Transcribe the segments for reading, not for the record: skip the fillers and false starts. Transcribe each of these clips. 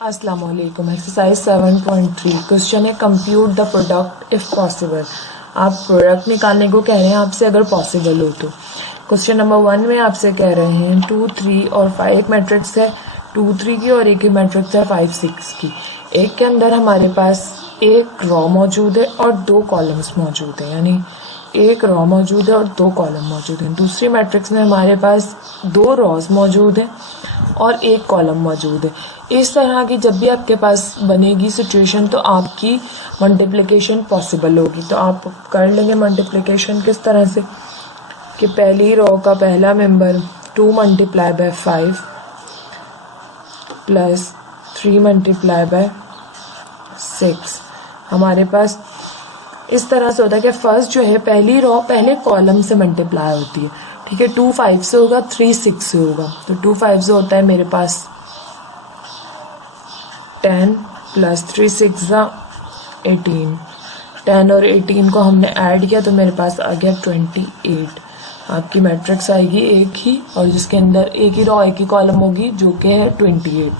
अस्सलाम वालेकुम। Exercise 7.3 question है compute the product if possible. आप प्रोडक्ट निकालने को कह रहे हैं आपसे अगर पॉसिबल हो तो। क्वेश्चन नंबर 1 में आपसे कह रहे हैं 2, 3 और 5 एक मैट्रिक्स है 2, 3 की और एक ही मैट्रिक्स है 5, 6 की। एक के अंदर हमारे पास एक रॉ मौजूद है और 2 कॉलम्स मौजूद है, यानी एक रॉ मौजूद है और 2 कॉलम मौजूद हैं। दूसरी मैट्रिक्स में हमारे पास 2 रॉज मौजूद हैं और 1 कॉलम मौजूद है। इस तरह की जब भी आपके पास बनेगी सिचुएशन तो आपकी मल्टीप्लिकेशन पॉसिबल होगी। तो आप कर लेंगे मल्टीप्लिकेशन किस तरह से कि पहली रॉ का पहला member 2 multiply by 5 plus 3 multiply by 6। हमारे पास इस तरह से होता है कि फर्स्ट जो है पहली रॉ पहले कॉलम से मल्टीप्लाई होती है, ठीक है। 2 5 से होगा, 3 6 से होगा। तो 2 5 से होता है मेरे पास 10 प्लस 3 6 18। 10 और 18 को हमने ऐड किया तो मेरे पास आ गया 28। आपकी मैट्रिक्स आएगी एक ही और जिसके अंदर एक ही रॉ एक ही कॉलम होगी जो कि है 28।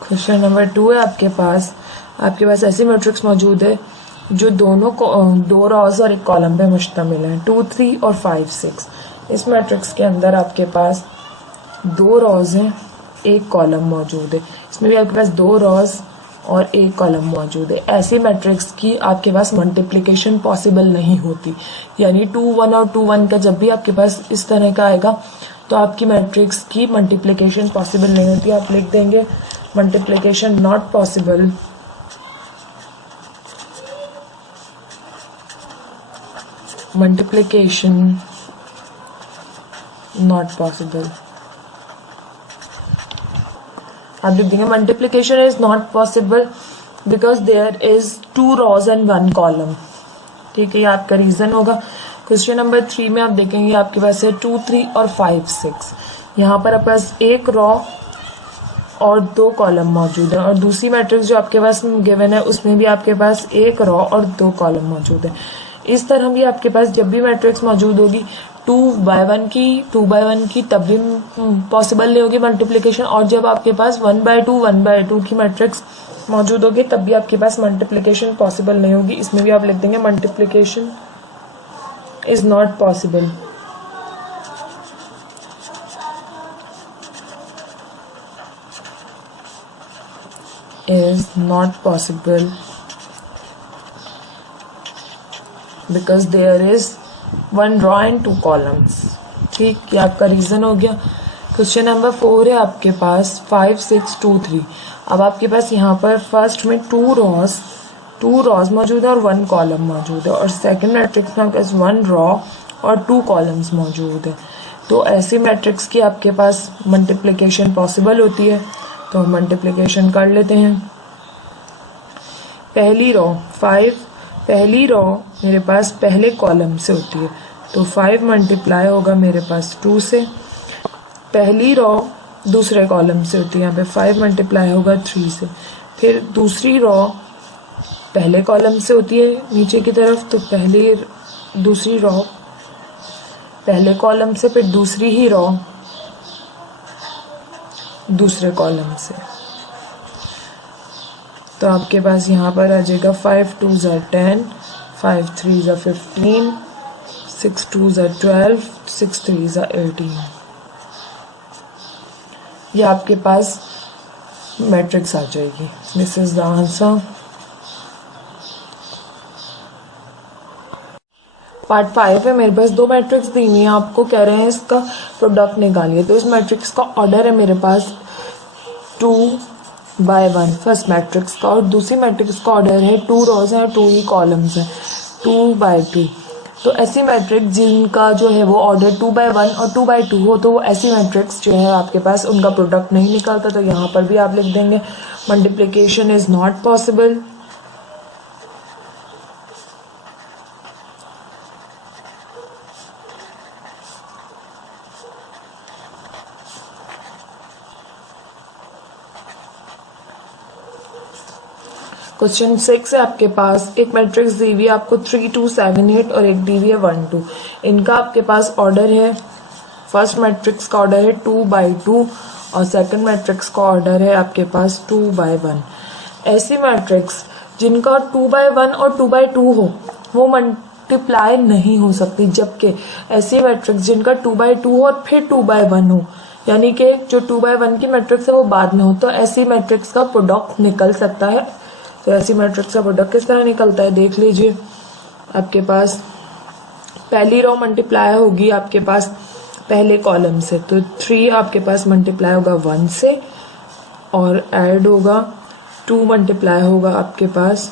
क्वेश्चन नंबर 2 है आपके पास ऐसी मैट्रिक्स मौजूद है जो दो रॉज और एक कॉलम पे मुश्तमिल है 2, 3 और 5, 6। इस मैट्रिक्स के अंदर आपके पास 2 रॉज हैं, एक कॉलम मौजूद है। इसमें भी आपके पास 2 रॉज और एक कॉलम मौजूद है। ऐसी मैट्रिक्स की आपके पास मल्टीप्लिकेशन पॉसिबल नहीं होती, यानी 2 1 और 2 1 का जब भी आपके पास इस तरह का आएगा तो आपकी मैट्रिक्स की मल्टीप्लिकेशन पॉसिबल नहीं होती। आप लिख देंगे multiplication not possible multiplication not possible। आप लिख देंगे multiplication is not possible because there is 2 rows and 1 column, ठीक है। ये आपका रीजन होगा। क्वेश्चन नंबर 3 में आप देखेंगे आपके पास है 2, 3 और 5, 6। यहाँ पर आपके पास एक रॉ और 2 कॉलम मौजूद है और दूसरी मैट्रिक्स जो आपके पास गिवन है उसमें भी आपके पास एक रॉ और 2 कॉलम मौजूद है। इस तरह भी आपके पास जब भी मैट्रिक्स मौजूद होगी 2 बाय 1 की तब भी पॉसिबल नहीं होगी मल्टीप्लिकेशन, और जब आपके पास 1 बाय 2 की मैट्रिक्स मौजूद होगी तब भी आपके पास मल्टीप्लिकेशन पॉसिबल नहीं होगी। इसमें भी आप लिख देंगे multiplication is not possible. is not possible because there is 1 row and 2 columns, ठीक। ये आपका रीजन हो गया। क्वेश्चन नंबर 4 है आपके पास 5 6 2 3। अब आपके पास यहाँ पर फर्स्ट में 2 रॉज मौजूद है और 1 कॉलम मौजूद है और सेकंड मैट्रिक्स में आपके पास 1 रॉ और 2 कॉलम्स मौजूद है। तो ऐसी मैट्रिक्स की आपके पास मल्टीप्लिकेशन पॉसिबल होती है। तो हम मल्टीप्लिकेशन कर लेते हैं। पहली रॉ मेरे पास पहले कॉलम से होती है तो 5 मल्टीप्लाई होगा मेरे पास 2 से। पहली रॉ दूसरे कॉलम से होती है, यहाँ पे 5 मल्टीप्लाई होगा 3 से। फिर दूसरी रॉ पहले कॉलम से होती है नीचे की तरफ, तो दूसरी रॉ पहले कॉलम से, फिर दूसरी ही रॉ दूसरे कॉलम से। तो आपके पास यहाँ पर आ जाएगा 5 2 10, 5 3 15, 6 2 12, 6 3 18। ये आपके पास मैट्रिक्स आ जाएगी। This is the answer. Part 5 है। मेरे पास 2 मैट्रिक्स दी हुई है, आपको कह रहे हैं इसका प्रोडक्ट निकालिए। तो इस मैट्रिक्स का ऑर्डर है मेरे पास 2 बाय 1 फर्स्ट मैट्रिक्स का, और दूसरी मैट्रिक्स का ऑर्डर है 2 रॉज हैं और 2 ही कॉलम्स हैं 2 बाय 2। तो ऐसी मैट्रिक्स जिनका जो है वो ऑर्डर 2 बाय 1 और 2 बाय 2 हो तो वो ऐसी मैट्रिक्स जो है आपके पास उनका प्रोडक्ट नहीं निकलता। तो यहाँ पर भी आप लिख देंगे multiplication is not possible. Question 6 है आपके पास एक मैट्रिक्स दी हुई है आपको 3 2 7 8 और एक दी हुई है 1 2। इनका आपके पास ऑर्डर है, फर्स्ट मैट्रिक्स का ऑर्डर है 2 बाय 2 और सेकंड मैट्रिक्स का ऑर्डर है आपके पास 2/1। ऐसी मैट्रिक्स जिनका 2/1 और 2/2 हो वो मल्टीप्लाई नहीं हो सकती, जबकि ऐसी मैट्रिक्स जिनका 2/2 हो और फिर 2/1 हो, यानी कि जो 2/1 की मैट्रिक्स है वो बाद में हो, तो ऐसी मैट्रिक्स का प्रोडक्ट निकल सकता है। तो ऐसी मैट्रिक्स का प्रोडक्ट किस तरह निकलता है देख लीजिए। आपके पास पहली रो मल्टीप्लाई होगी आपके पास पहले कॉलम से, तो 3 आपके पास मल्टीप्लाई होगा 1 से, और ऐड होगा 2 मल्टीप्लाई होगा आपके पास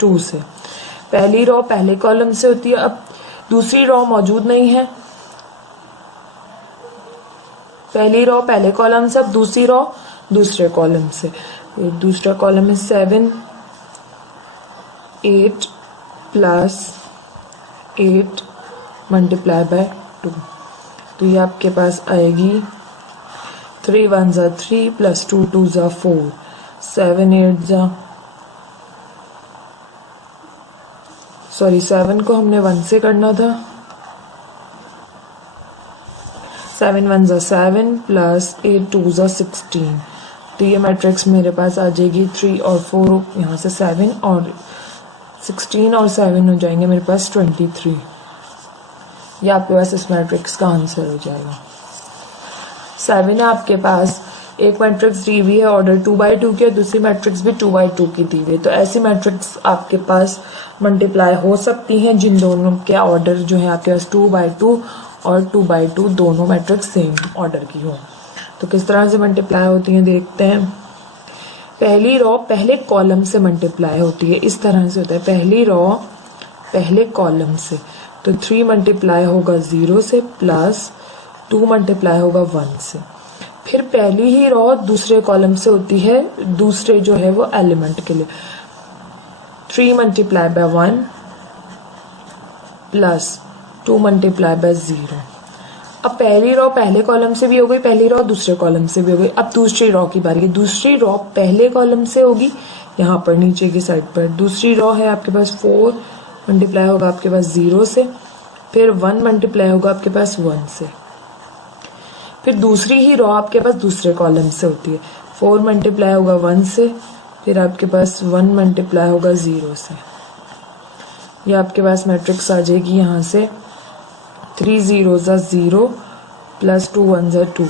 2 से। पहली रो पहले कॉलम से होती है। अब दूसरी रो मौजूद नहीं है, पहली रो पहले कॉलम से, अब दूसरी रो दूसरे कॉलम से। दूसरा कॉलम है 7 8 प्लस 8 मल्टीप्लाई बाय 2, तो ये आपके पास आएगी 3 1 ज़ा 3 प्लस 2 2 ज़ा 4, 7 8 ज़ा, सॉरी 7 को हमने 1 से करना था, 7 1 ज़ा 7 प्लस 8 2 ज़ा 16, तो ये मैट्रिक्स मेरे पास आ जाएगी 3 और 4, यहाँ से 7 और 16 और 7 हो जाएंगे मेरे पास 23। ये आपके पास इस मैट्रिक्स का आंसर हो जाएगा। 7 है आपके पास, एक मैट्रिक्स दी हुई है ऑर्डर 2/2 की, दूसरी मैट्रिक्स भी 2/2 की दी हुई है, तो ऐसी मैट्रिक्स आपके पास मल्टीप्लाई हो सकती हैं जिन दोनों के ऑर्डर जो है आपके पास 2/2 और 2/2 दोनों मैट्रिक्स सेम ऑर्डर की हो। तो किस तरह से मल्टीप्लाई होती हैं देखते हैं। पहली रो पहले कॉलम से मल्टीप्लाई होती है, इस तरह से होता है, पहली रो पहले कॉलम से, तो 3 मल्टीप्लाई होगा 0 से प्लस 2 मल्टीप्लाई होगा 1 से। फिर पहली ही रो दूसरे कॉलम से होती है, दूसरे जो है वो एलिमेंट के लिए, 3 multiply by 1 plus 2 multiply by 0। अब पहली रो पहले कॉलम से भी हो गई, पहली रो दूसरे कॉलम से भी हो गई। अब दूसरी रो की बारी है, दूसरी रो पहले कॉलम से होगी, यहाँ पर नीचे की साइड पर दूसरी रो है आपके पास 4 मल्टीप्लाई होगा आपके पास 0 से, फिर 1 मल्टीप्लाई होगा आपके पास 1 से। फिर दूसरी ही रो आपके पास दूसरे कॉलम से होती है, 4 मल्टीप्लाई होगा 1 से, फिर आपके पास 1 मल्टीप्लाई होगा 0 से। ये आपके पास मैट्रिक्स आ जाएगी यहाँ से 3 0 ज़ा 0 प्लस 2 1 ज़ा 2,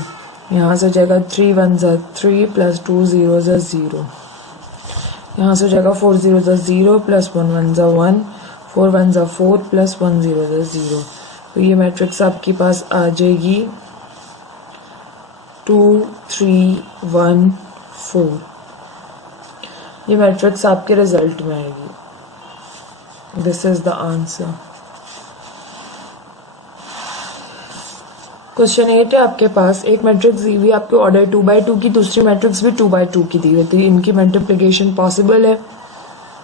यहाँ से हो जाएगा 3 1 ज़ा 3 प्लस 2 0 ज़ा 0, यहाँ से हो जाएगा 4 0 ज़ा 0 प्लस 1 1 ज़ा 1, 4 1 ज़ा 4 प्लस 1 0 ज़ा 0। तो ये मैट्रिक्स आपके पास आ जाएगी 2 3 1 4। ये मैट्रिक्स आपके रिजल्ट में आएगी। This is the answer. Question 8 है आपके पास, एक मैट्रिक्स दी हुई आपके ऑर्डर 2/2 की, दूसरी मैट्रिक्स भी 2/2 की दी हुई थी, इनकी मल्टीप्लिकेशन पॉसिबल है।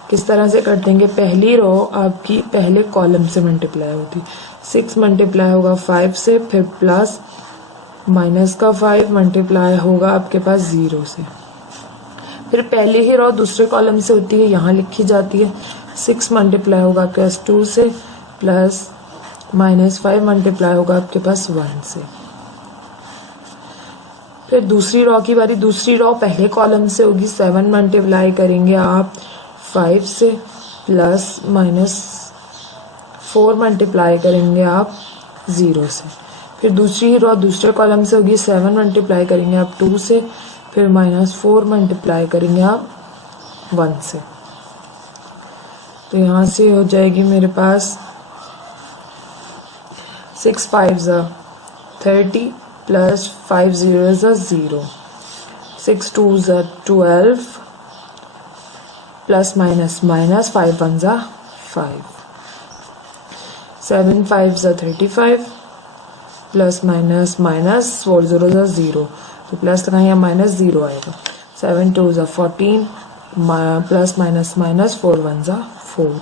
किस तरह से कर देंगे, पहली रो आपकी पहले कॉलम से मल्टीप्लाई होती, 6 मल्टीप्लाई होगा 5 से, फिर प्लस माइनस का 5 मल्टीप्लाई होगा आपके पास 0 से। फिर पहले ही रो दूसरे कॉलम से होती है, यहाँ लिखी जाती है, 6 मल्टीप्लाई होगा आपके पास 2 से, प्लस माइनस 5 मल्टीप्लाई होगा आपके पास 1 से। फिर दूसरी रो की बारी, दूसरी रो पहले कॉलम से होगी, 7 मल्टीप्लाई करेंगे आप 5 से, प्लस माइनस 4 मल्टीप्लाई करेंगे आप 0 से। फिर दूसरी ही रो दूसरे कॉलम से होगी, 7 मल्टीप्लाई करेंगे आप 2 से, फिर माइनस 4 मल्टीप्लाई करेंगे आप 1 से। तो यहाँ से हो जाएगी मेरे पास 6 5 ज़ा 30 प्लस 5 0 ज़ा 0, 6 2 ज़ा 12 प्लस माइनस माइनस 5 1 ज़ा 5, 7 5 ज़ा 35 प्लस माइनस माइनस 4 0 ज़ा 0, तो प्लस लगाएं या माइनस 0 आएगा, 7 2 ज़ा 14 प्लस माइनस माइनस 4 1 ज़ा 4।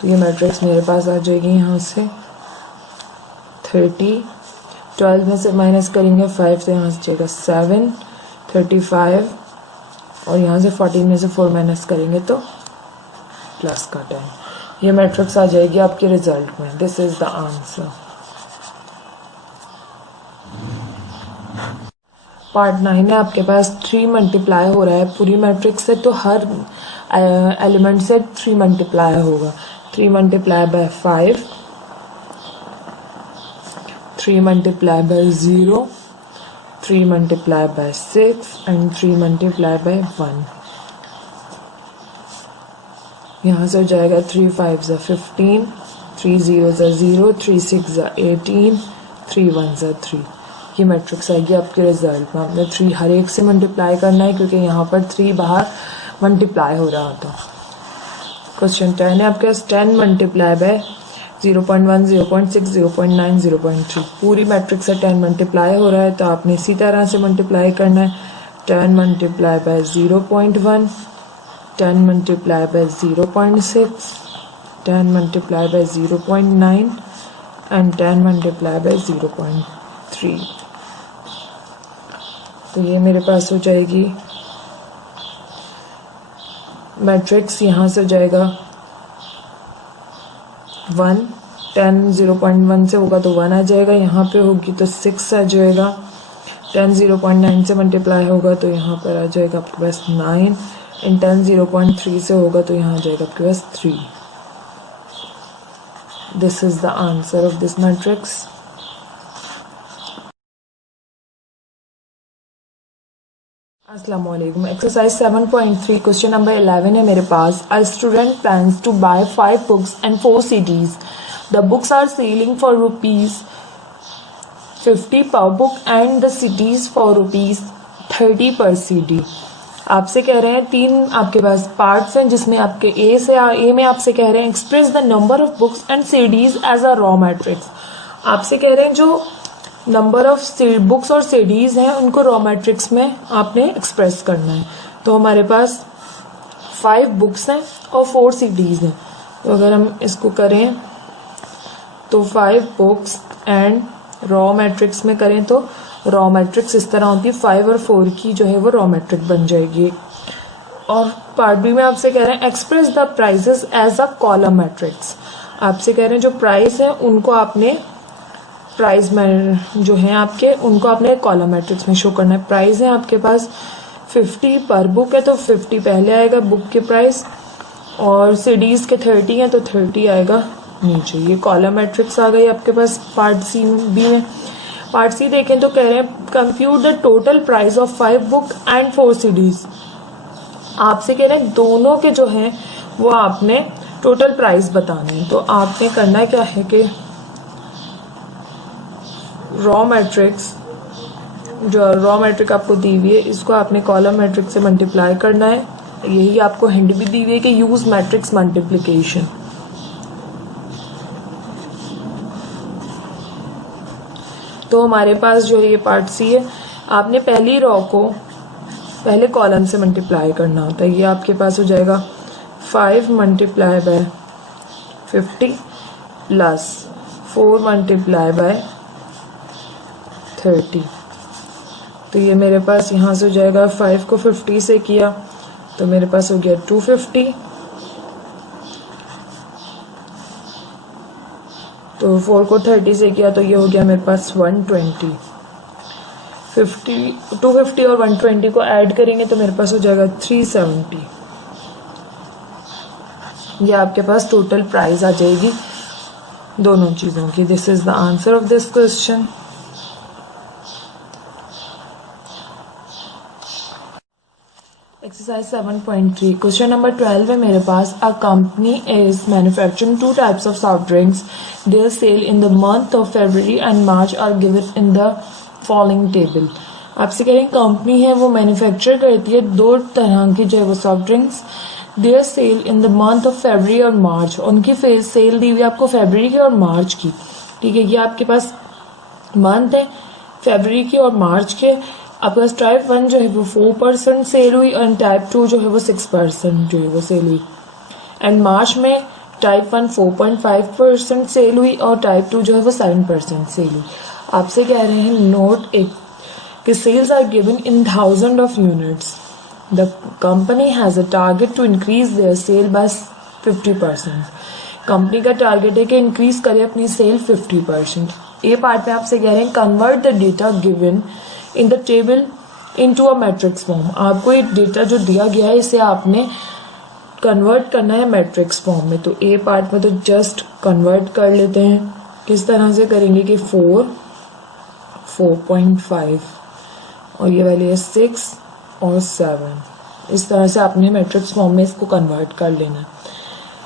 तो ये मैट्रिक्स मेरे पास आ जाएगी यहाँ से 30, 12 में से माइनस करेंगे 5, तो यहाँ से जाएगा 7, 35 और यहाँ से 14 में से 4 माइनस करेंगे तो प्लस का 10। ये मैट्रिक्स आ जाएगी आपके रिजल्ट में। This is the answer. Part 9 है, आपके पास 3 मल्टीप्लाई हो रहा है पूरी मैट्रिक्स से, तो हर एलिमेंट से 3 मल्टीप्लाई होगा। 3 multiply by 5, 3 multiply by 0, 3 multiply by 6 and 3 multiply by 1। यहाँ से हो जाएगा 3 5 15, 3 0 0, 3 6 18, 3 1 3। ये मैट्रिक्स आएगी आपके रिजल्ट में। आपने 3 हर एक से मल्टीप्लाई करना है क्योंकि यहाँ पर 3 बाहर मल्टीप्लाई हो रहा था। क्वेश्चन 10 है आपके पास 10 मल्टीप्लाई बाय 0.1, 0.6, 0.9, 0.3। पूरी मैट्रिक्स से 10 मल्टीप्लाई हो रहा है तो आपने इसी तरह से मल्टीप्लाई करना है। 10 multiply by 0.1, 10 multiply by 0.6, 10 multiply by 0.9 and 10 multiply by 0.3। तो ये मेरे पास हो जाएगी मैट्रिक्स। यहाँ से हो जाएगा 1, 10 0.1 से होगा तो 1 आ जाएगा, यहाँ पे होगी तो 6 आ जाएगा। 10 0.9 से मल्टीप्लाई होगा तो यहाँ पर आ जाएगा आपके पास 9 एंड 10 0.3 से होगा तो यहाँ आ जाएगा आपके पास 3। This is the answer of this matrix. अस्सलामुअलैकुम। एक्सरसाइज 7.3 क्वेश्चन नंबर 11 है मेरे पास। A student plans to buy 5 books and 4 CDs. The books are selling for ₹50 per book and the CDs for ₹30 per CD. आपसे कह रहे हैं 3 आपके पास parts हैं जिसमें आपके ए में आपसे कह रहे हैं express the number of books and CDs as a row matrix. आपसे कह रहे हैं जो नंबर ऑफ बुक्स और सीडीज हैं उनको रॉ मैट्रिक्स में आपने एक्सप्रेस करना है। तो हमारे पास 5 बुक्स हैं और 4 सीडीज हैं। तो अगर हम इसको करें तो 5 बुक्स एंड रॉ मैट्रिक्स में करें तो रॉ मैट्रिक्स इस तरह होती है। 5 और 4 की जो है वो रॉ मैट्रिक बन जाएगी। और पार्ट बी में आपसे कह रहे हैं express the prices as a column matrix. आपसे कह रहे हैं जो प्राइस है उनको आपने प्राइस में जो है आपके उनको आपने कॉलम मैट्रिक्स में शो करना है। प्राइस है आपके पास 50 पर बुक है तो 50 पहले आएगा बुक के प्राइस, और सीडीज के 30 है तो 30 आएगा नीचे। ये कॉलम मैट्रिक्स आ गई आपके पास पार्ट सी बी में। पार्ट सी देखें तो कह रहे हैं compute the total price of 5 book and 4 CDs. आपसे कह रहे हैं दोनों के जो है वो आपने टोटल प्राइस बताने हैं। तो आपने करना क्या है कि रॉ मैट्रिक्स जो रॉ मैट्रिक आपको दी हुई है इसको आपने कॉलम मैट्रिक्स से मल्टीप्लाई करना है। यही आपको हिंट भी दी हुई है कि यूज मैट्रिक्स मल्टीप्लिकेशन। तो हमारे पास जो है ये पार्ट सी है। आपने पहली रॉ को पहले कॉलम से मल्टीप्लाई करना होता है। ये आपके पास हो जाएगा 5 multiply bye 50 plus 4 multiply bye 30। तो ये मेरे पास यहाँ से हो जाएगा 5 को 50 से किया तो मेरे पास हो गया 250। तो 4 को 30 से किया तो ये हो गया मेरे पास 120। 250 और 120 को ऐड करेंगे तो मेरे पास हो जाएगा 370। ये आपके पास टोटल प्राइस आ जाएगी दोनों चीज़ों की। This is the answer of this question. Exercise 7.3 question number 12 है मेरे पास। A company is manufacturing 2 types of soft drinks. Their sale in the month of February and March are given in the following table. आपसे कह रहे हैं company है वो manufacture करती है 2 तरह की जो है वो soft drinks. Their sale in the month of फरवरी और मार्च। उनकी सेल दी हुई आपको फरवरी की और मार्च की। ठीक है, ये आपके पास मंथ है फरवरी की और मार्च के। आपके पास टाइप 1 जो है वो 4% सेल हुई और टाइप 2 जो है वो 6% जो है वो सेल हुई। एंड मार्च में टाइप 1 4.5% सेल हुई और टाइप 2 जो है वो 7% सेल हुई। आपसे कह रहे हैं नोट एक कि sales are given in 1000 of units. The company has a target to increase their sale by 50%। Company का टारगेट है कि इंक्रीज करे अपनी सेल 50%। ये पार्ट में आपसे कह रहे हैं convert the data given in the table into a matrix form. आपको ये डेटा जो दिया गया है इसे आपने कन्वर्ट करना है मैट्रिक्स फॉर्म में। तो ए पार्ट में तो जस्ट कन्वर्ट कर लेते हैं। किस तरह से करेंगे कि 4, 4.5 और ये वाली है 6 और 7। इस तरह से आपने मैट्रिक्स फॉर्म में इसको कन्वर्ट कर लेना है।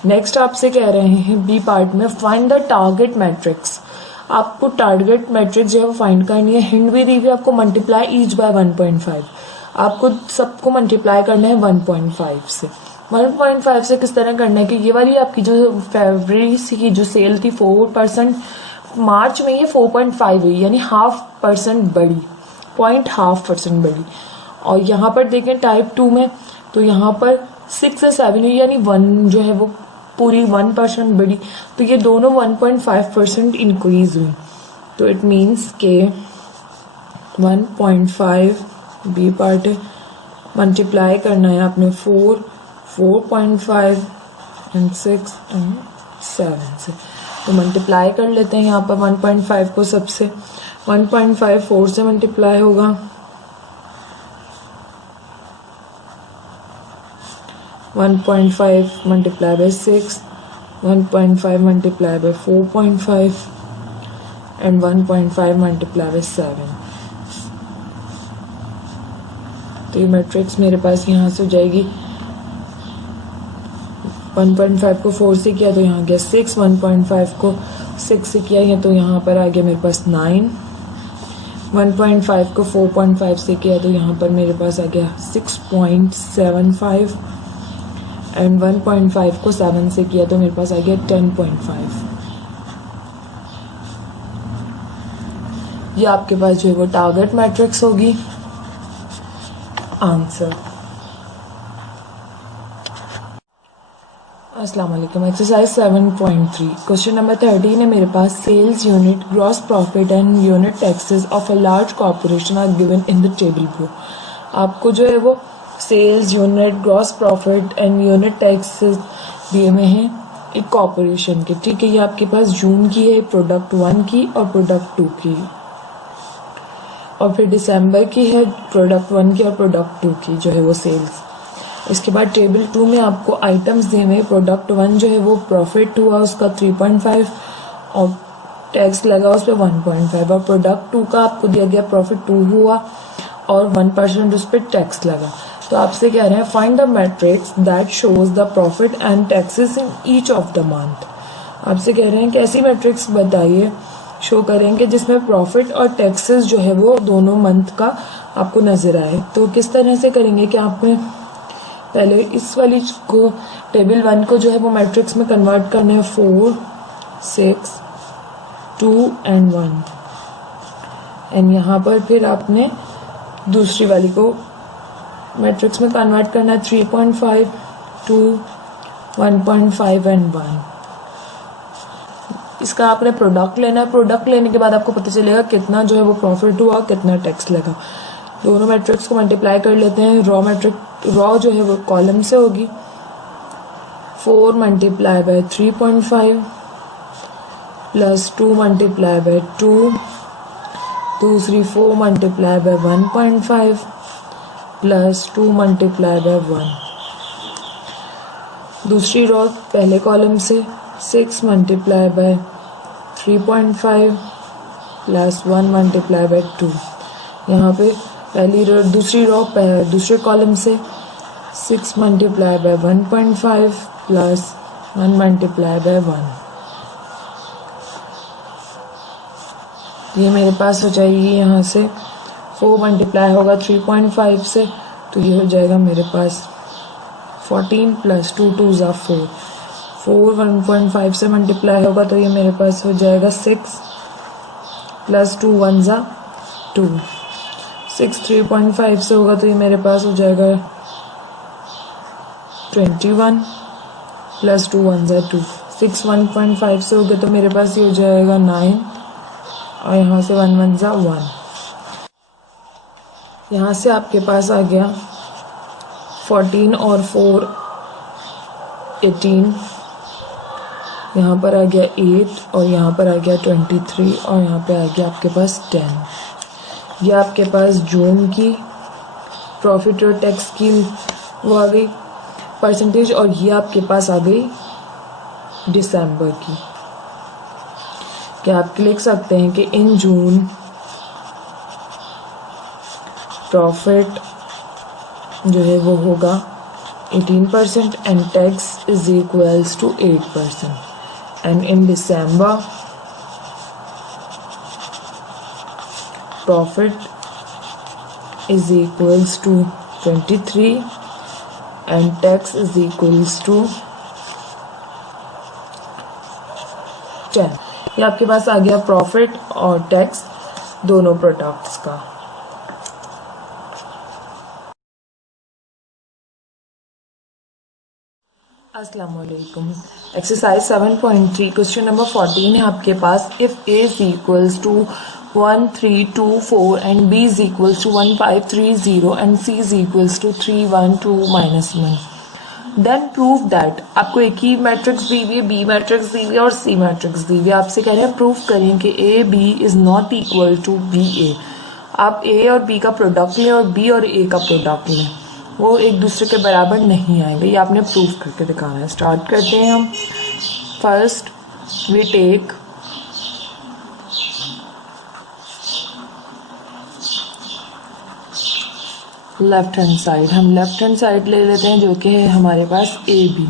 नेक्स्ट आपसे कह रहे हैं बी पार्ट में फाइंड द टारगेट मैट्रिक्स। आपको टारगेट मैट्रिक्स जो है वो फाइंड करनी है। हिंट भी दी हुई आपको मल्टीप्लाई ईच बाय 1.5। आपको सबको मल्टीप्लाई करना है 1.5 से। 1.5 से किस तरह करना है कि ये वाली आपकी जो फरवरी की जो सेल थी 4%, मार्च में ये 4.5 हुई, यानी 0.5% बढ़ी, 0.5% बढ़ी। और यहाँ पर देखें टाइप 2 में तो यहाँ पर 6 से 7 हुई, यानी 1 जो है वो पूरी 1% बढ़ी। तो ये दोनों 1.5% इंक्रीज हुई। तो इट मीन्स के 1.5 बी पार्ट है, मल्टीप्लाई करना है आपने 4, 4.5 एंड 6 एंड 7 से। तो मल्टीप्लाई कर लेते हैं यहाँ पर 1.5 को सबसे। 1.5 4 से मल्टीप्लाई होगा, 1.5 multiply by 6, 1.5 multiply by 4.5 and 1.5 multiply by 7। तो ये मैट्रिक्स मेरे पास यहाँ से हो जाएगी। 1.5 को 4 से किया तो यहाँ गया 6, 1.5 को 6 से किया है तो यहाँ पर आ गया मेरे पास 9, 1.5 को 4.5 से किया तो यहाँ पर मेरे पास आ गया 6.75 एंड 1.5 को 7 से किया तो मेरे पास आ गया 10.5। ये आपके पास जो है वो टारगेट मैट्रिक्स होगी। आंसर। अस्सलाम वालेकुम। एक्सरसाइज 7.3 क्वेश्चन नंबर 13 है मेरे पास। Sales unit, gross profit and unit taxes of a large corporation are given in the table below. आपको जो है वो sales unit, gross profit and unit taxes दिए हुए हैं एक कॉर्पोरेशन के। ठीक है, ये आपके पास जून की है, प्रोडक्ट 1 की और प्रोडक्ट 2 की, और फिर दिसंबर की है प्रोडक्ट 1 की और प्रोडक्ट 2 की जो है वो सेल्स। इसके बाद टेबल 2 में आपको आइटम्स दिए हुए। प्रोडक्ट 1 जो है वो प्रॉफिट हुआ उसका 3.5 और टैक्स लगा उस पर 1.5, और प्रोडक्ट 2 का आपको दिया गया प्रॉफिट 2 हुआ और 1% उस पर टैक्स लगा। तो आपसे कह रहे हैं find the matrix that shows the profit and taxes in each of the month. आपसे कह रहे हैं कि ऐसी मैट्रिक्स बताइए, शो करेंगे जिसमें प्रॉफिट और टैक्सेस जो है वो दोनों मंथ का आपको नजर आए। तो किस तरह से करेंगे कि आपने पहले इस वाली को टेबल 1 को जो है वो मैट्रिक्स में कन्वर्ट करना है 4, 6, 2 एंड 1 एंड यहाँ पर फिर आपने दूसरी वाली को मैट्रिक्स में कन्वर्ट करना है 3.5, 2, 1.5 एंड 1। इसका आपने प्रोडक्ट लेना है। प्रोडक्ट लेने के बाद आपको पता चलेगा कितना जो है वो प्रॉफिट हुआ, कितना टैक्स लगा। दोनों मैट्रिक्स को मल्टीप्लाई कर लेते हैं। रॉ जो है वो कॉलम से होगी। 4 multiply bye 3.5 plus 2 multiply by 2, दूसरी 4 multiply bye 1.5 plus 2 multiply by 1। दूसरी रॉ पहले कॉलम से 6 multiply by 3.5 plus 1 multiply by 2। यहाँ पे पहली रो दूसरी रॉ दूसरे कॉलम से 6 multiply by 1.5 plus 1 multiply by 1। ये मेरे पास हो जाएगी यहाँ से 4 मल्टीप्लाई होगा 3.5 से तो ये हो जाएगा मेरे पास 14 प्लस 2 2 ज़ा 4। 4 1.5 से मल्टीप्लाई होगा तो ये मेरे पास हो जाएगा 6 प्लस 2 1 ज़ा 2। 6 3.5 से होगा तो ये मेरे पास हो जाएगा 21 प्लस 2 1 ज़ा 2। 6 1.5 से हो गया तो मेरे पास ये हो जाएगा 9 और यहाँ से 1 1 ज़ा 1। यहाँ से आपके पास आ गया 14 और 4 18, यहाँ पर आ गया 8 और यहाँ पर आ गया 23 और यहाँ पे आ गया आपके पास 10। ये आपके पास जून की प्रॉफिट और टैक्स की वो आ गई परसेंटेज, और ये आपके पास आ गई दिसंबर की। क्या आप लिख सकते हैं कि इन जून प्रॉफिट जो है वो होगा 18% and tax is equals to 8%, and in December profit is equals to 23 and tax is equals to 10। ये आपके पास आ गया प्रॉफिट और टैक्स दोनों प्रोडक्ट्स का। अस्सलाम वालेकुम। एक्सरसाइज 7.3 क्वेश्चन नंबर 14 है आपके पास। If A is equals to 1324 and b is equals to 1530 and c is equals to 312 minus 1, then prove that। आपको एक ही मैट्रिक्स दी हुई है, बी मैट्रिक्स दी हुई है और सी मैट्रिक्स दी हुई है। आपसे कह रहे हैं प्रूव करें कि A B is not equal to B A. आप ए और बी का प्रोडक्ट लें और बी और ए का प्रोडक्ट लें, वो एक दूसरे के बराबर नहीं आएगा। ये आपने प्रूव करके दिखाना है। स्टार्ट करते हैं हम। First we take left hand side. हम लेफ्ट हैंड साइड ले लेते हैं जो कि है हमारे पास ए बी।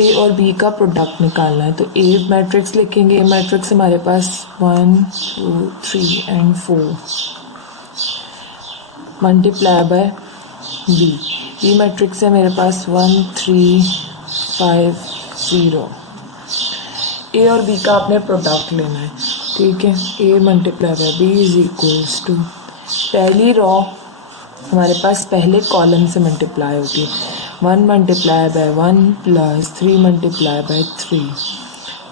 ए और बी का प्रोडक्ट निकालना है तो ए मैट्रिक्स लिखेंगे। ए मैट्रिक्स हमारे पास 1 2 3 and 4 multiply by B. B matrix है मेरे पास 1 3 5 0। ए और बी का आपने प्रोडक्ट लेना है, ठीक है। A multiply by B is equals to, पहली रॉ हमारे पास पहले कॉलम से मल्टीप्लाई होती है। 1 multiply by 1 plus 3 multiply by 3।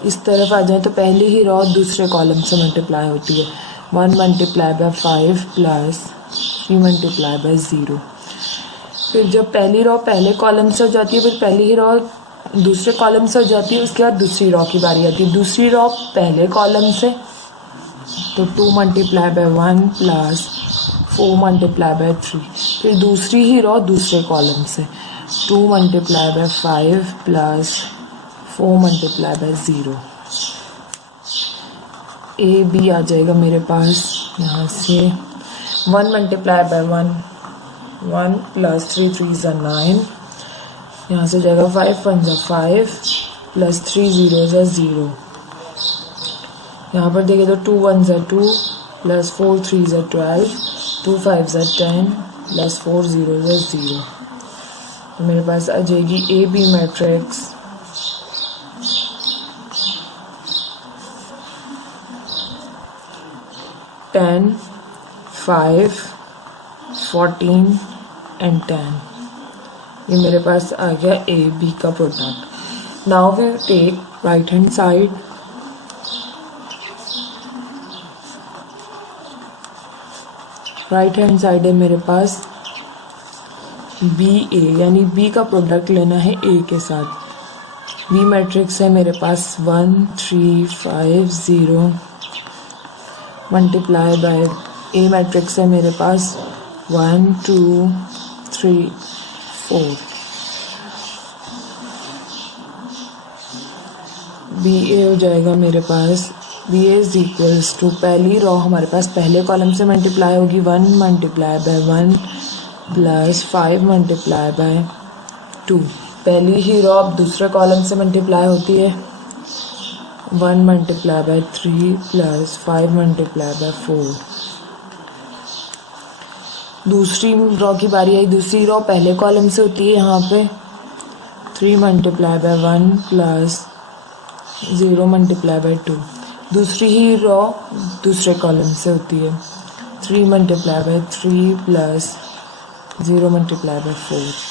इस तरफ आ जाए तो पहली ही रॉ दूसरे कॉलम से मल्टीप्लाई होती है। 1 multiply by 5 plus 3 multiply by 0। फिर जब पहली रॉ पहले कॉलम से हो जाती है, फिर पहली ही रॉ दूसरे कॉलम से हो जाती है, उसके बाद दूसरी रॉ की बारी आती है। दूसरी रॉ पहले कॉलम से तो 2 multiply by 1 plus 4 multiply by 3। फिर दूसरी ही रॉ दूसरे कॉलम से 2 multiply by 5 plus 4 multiply by 0। A B आ जाएगा मेरे पास यहाँ से 1 मल्टीप्लाई बाय 1 प्लस 3 3 ज़ा 9। यहाँ से जाएगा 5 1 ज़ा 5 प्लस 3 0 ज़ा 0। यहाँ पर देखें तो 2 1 ज़ा 2 प्लस 4 3 ज़ा 12 2 5 ज़ा 10 प्लस 4 0 ज़ा 0। तो मेरे पास आ जाएगी ए बी मैट्रिक्स 10 5 14 एंड 10। ये मेरे पास आ गया ए बी का product. Now we take right hand side. Right hand side है मेरे पास बी ए, यानी बी का प्रोडक्ट लेना है ए के साथ। बी मैट्रिक्स है मेरे पास 1 3 5 0 मल्टीप्लाई बाय ए मैट्रिक्स है मेरे पास 1 2 3 4। बी ए हो जाएगा मेरे पास B A is equals to, पहली रॉ हमारे पास पहले कॉलम से मल्टीप्लाई होगी 1 multiply by 1 plus 5 multiply by 2। पहली ही रॉ अब दूसरे कॉलम से मल्टीप्लाई होती है 1 multiply by 3 plus 5 multiply by 4। दूसरी रॉ की बारी आई। दूसरी रॉ पहले कॉलम से होती है, यहाँ पे 3 multiply by 1 plus 0 multiply by 2। दूसरी ही रॉ दूसरे कॉलम से होती है 3 multiply by 3 plus 0 multiply by 4।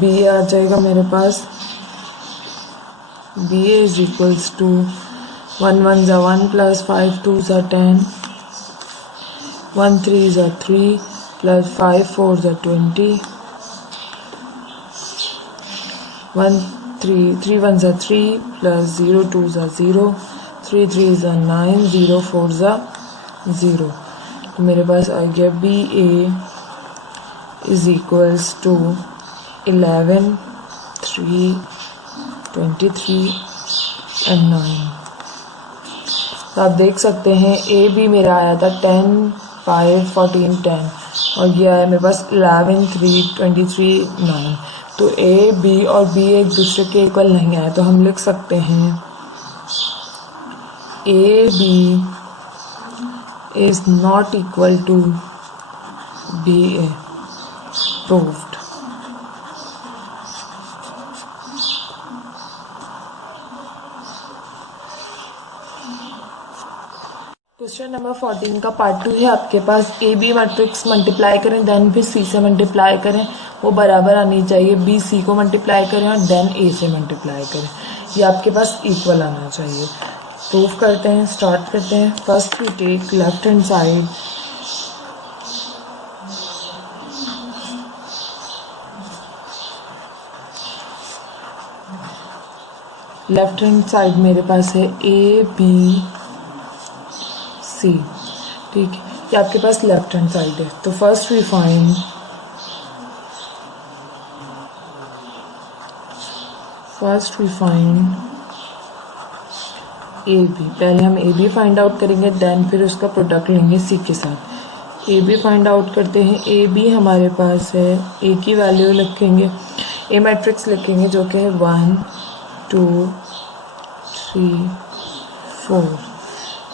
B आ जाएगा मेरे पास B A is equals to 1 1 ज़ा 1 प्लस 5 2 ज़ा 10 1 3 ज़ा 3 प्लस 5 4 ज़ा 20 1 3 3 1 ज़ा 3 प्लस 0 2 ज़ा 0 3 3 ज़ा 9, 0 4 ज़ा 0। तो मेरे पास आ गया BA is equals to 11 3 23 and 9। तो आप देख सकते हैं ए बी मेरा आया था 10 5 14 10 और ये आया मेरे पास 11 3 23 9। तो ए बी और बी एक दूसरे के इक्वल नहीं आया, तो हम लिख सकते हैं A B is not equal to B A. Proved. Question number 14 का पार्ट 2 है आपके पास। ए बी मैट्रिक्स मल्टीप्लाई करें देन फिर सी से मल्टीप्लाई करें, वो बराबर आनी चाहिए। बी सी को मल्टीप्लाई करें और देन ए से मल्टीप्लाई करें, ये आपके पास इक्वल आना चाहिए। प्रूफ करते हैं, स्टार्ट करते हैं। First we take left hand side, left hand side मेरे पास है ए बी सी, ठीक है, ये आपके पास लेफ्ट हैंड साइड है। तो first we find A B. पहले हम ए बी फाइंड आउट करेंगे, देन फिर उसका प्रोडक्ट लेंगे सी के साथ। ए बी फाइंड आउट करते हैं। ए बी हमारे पास है, ए की वैल्यू लिखेंगे, ए मैट्रिक्स लिखेंगे जो कि है 1 2 3 4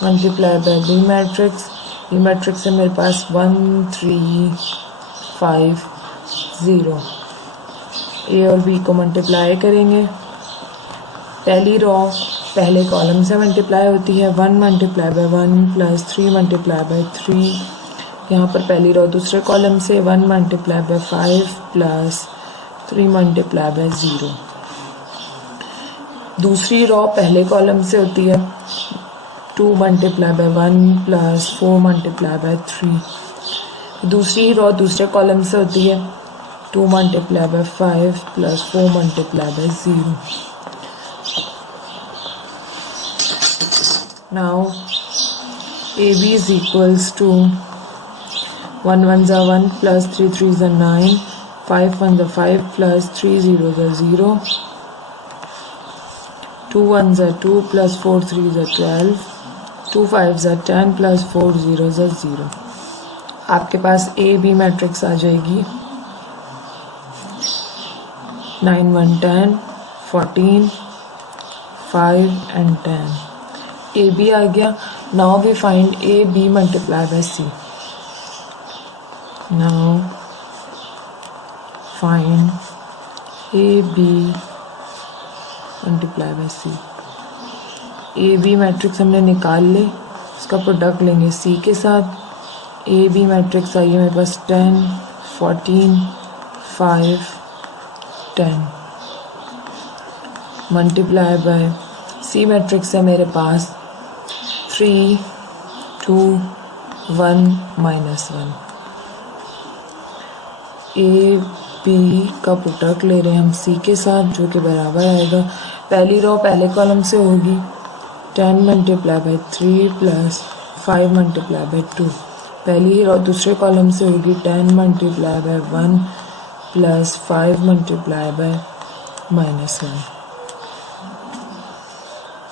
multiply by B matrix. B matrix है मेरे पास 1 3 5 0। ए और बी को मल्टीप्लाई करेंगे। पहली रो पहले कॉलम से मल्टीप्लाई होती है, 1 multiply by 1 plus 3 multiply by 3। यहाँ पर पहली रो दूसरे कॉलम से 1 multiply by 5 plus 3 multiply by 0। दूसरी रो पहले कॉलम से होती है 2 multiply by 1 plus 4 multiply by 3। दूसरी रो दूसरे कॉलम से होती है 2 multiply by 5 plus 4 multiply by 0। Now AB is equals to 1 1 are 1 plus 3 3 are 9, 5 1 are 5 plus 3 0 are 0, 2 1 are 2 plus 4 3 are 12, 2 5 are 10 plus 4 0 are 0। आपके पास A B मैट्रिक्स आ जाएगी 9 1 10 14 5 and 10। A B आ गया। Now we find A B multiply by C. Now find A B multiply by C. A B matrix हमने निकाल ले, उसका product लेंगे सी के साथ। ए बी मैट्रिक्स आई है मेरे पास 10 14 5 10 मल्टीप्लाई बाय सी मैट्रिक्स है मेरे पास 3 2 1 -1। ए बी का प्रोडक्ट ले रहे हैं हम सी के साथ, जो कि बराबर आएगा। पहली रो पहले कॉलम से होगी 10 multiply by 3 plus 5 multiply by 2। पहली रो दूसरे कॉलम से होगी 10 multiply by 1 plus 5 multiply by -1।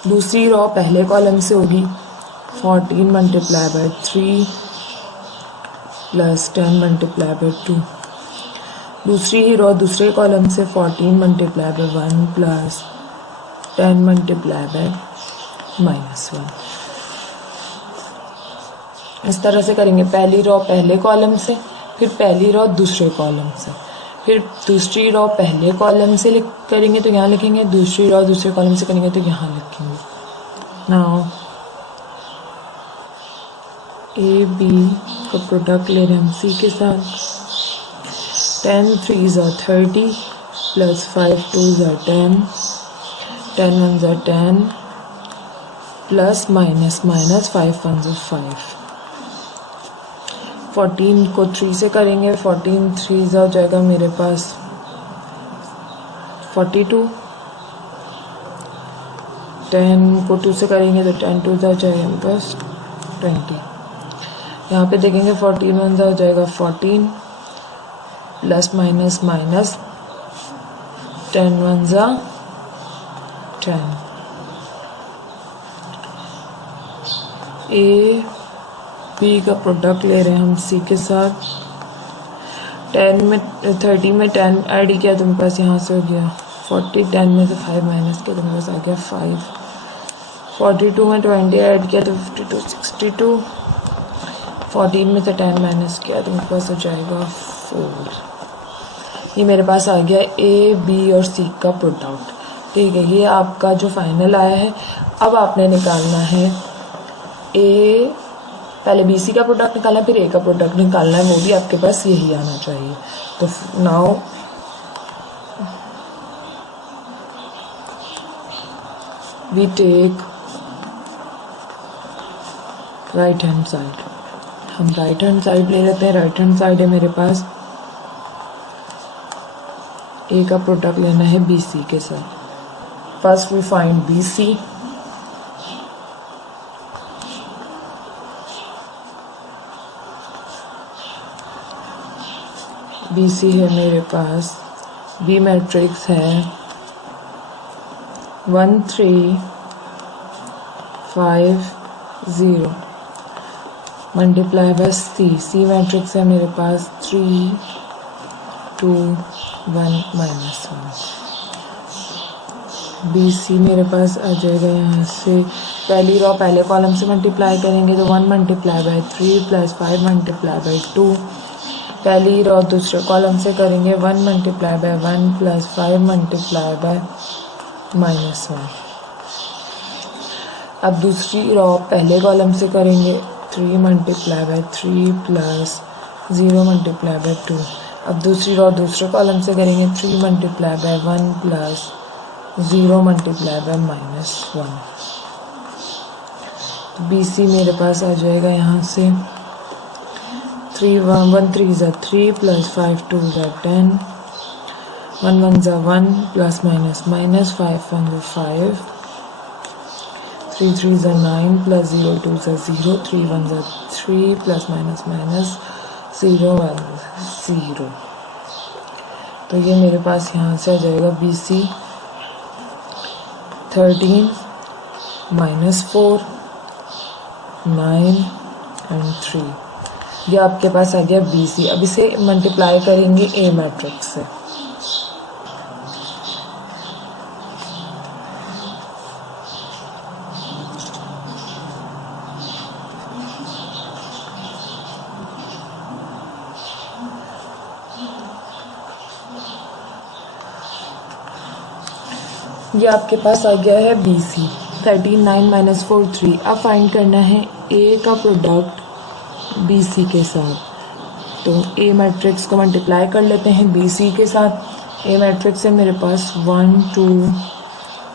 दूसरी रो पहले कॉलम से होगी 14 multiply by 3 plus 10 multiply by 2। दूसरी ही रो दूसरे कॉलम से 14 multiply by 1 plus 10 multiply by -1। इस तरह से करेंगे। पहली रो पहले कॉलम से, फिर पहली रो दूसरे कॉलम से, फिर दूसरी रो पहले कॉलम से करेंगे तो यहाँ लिखेंगे, दूसरी रो दूसरे कॉलम से करेंगे तो यहाँ लिखेंगे। नाउ ए बी का प्रोडक्ट ले रहे हैं हम सी के साथ। 10 3s are 30 plus 5 2s are 10, 10 1s are 10 plus minus 5 1s are 5। 14 को 3 से करेंगे, 14 3s हो जाएगा मेरे पास 42, 10 को 2 से करेंगे तो 10 2 हो जाएगा मेरे पास 20। यहाँ पे देखेंगे 14 1 हो जाएगा 14 plus minus minus 10 1 10। A B का प्रोडक्ट ले रहे हैं हम सी के साथ। 10 में 30 में 10 ऐड किया तो मेरे पास यहाँ से हो गया 40, 10 में से 5 माइनस किया तो मेरे पास आ गया 5। 42 में 20 ऐड किया तो 52 62। 14 में से 10 माइनस किया तो मेरे पास हो जाएगा 4। ये मेरे पास आ गया ए बी और सी का प्रोडक्ट। ठीक है, ये आपका जो फाइनल आया है। अब आपने निकालना है ए, पहले बी सी का प्रोडक्ट निकालना, फिर ए का प्रोडक्ट निकालना है, वो भी आपके पास यही आना चाहिए। तो now we take right hand side. हम राइट हैंड साइड ले लेते हैं। राइट हैंड साइड है मेरे पास, ए का प्रोडक्ट लेना है बी सी के साथ। First we find B C. B C है मेरे पास, बी मैट्रिक्स है 1 3 5 0 multiply by C. C matrix है मेरे पास 3 2 1 -1। बी सी मेरे पास आ जाएगा यहाँ से, पहली रो पहले कॉलम से मल्टीप्लाई करेंगे तो 1 multiply by 3 plus 5 multiply by 2। पहली रो दूसरे कॉलम से करेंगे 1 multiply by 1 plus 5 multiply by -1। अब दूसरी रो पहले कॉलम से करेंगे 3 multiply by 3 plus 0 multiply by 2। अब दूसरी रो दूसरे कॉलम से करेंगे 3 multiply by 1 plus 0 multiply by -1। B C मेरे पास आ जाएगा यहाँ से 3 1 3 ज़ा 3 प्लस 5 2 ज़ा 10 1 1 ज़ा 1 प्लस माइनस माइनस 5 1 ज़ा 5 3 3 ज़ा 9 प्लस 0 2 ज़ा 0 3 1 ज़ा 3 प्लस माइनस माइनस 0 1 0। तो ये मेरे पास यहाँ से आ जाएगा बी सी 13 -4 9 एंड 3। ये आपके पास आ गया बी सी। अब इसे मल्टीप्लाई करेंगे ए मैट्रिक्स से। ये आपके पास आ गया है बी सी 13 9 -4 3। अब फाइंड करना है ए का प्रोडक्ट बी सी के साथ। तो ए मैट्रिक्स को मल्टीप्लाई कर लेते हैं बी सी के साथ। ए मैट्रिक्स है मेरे पास 1 2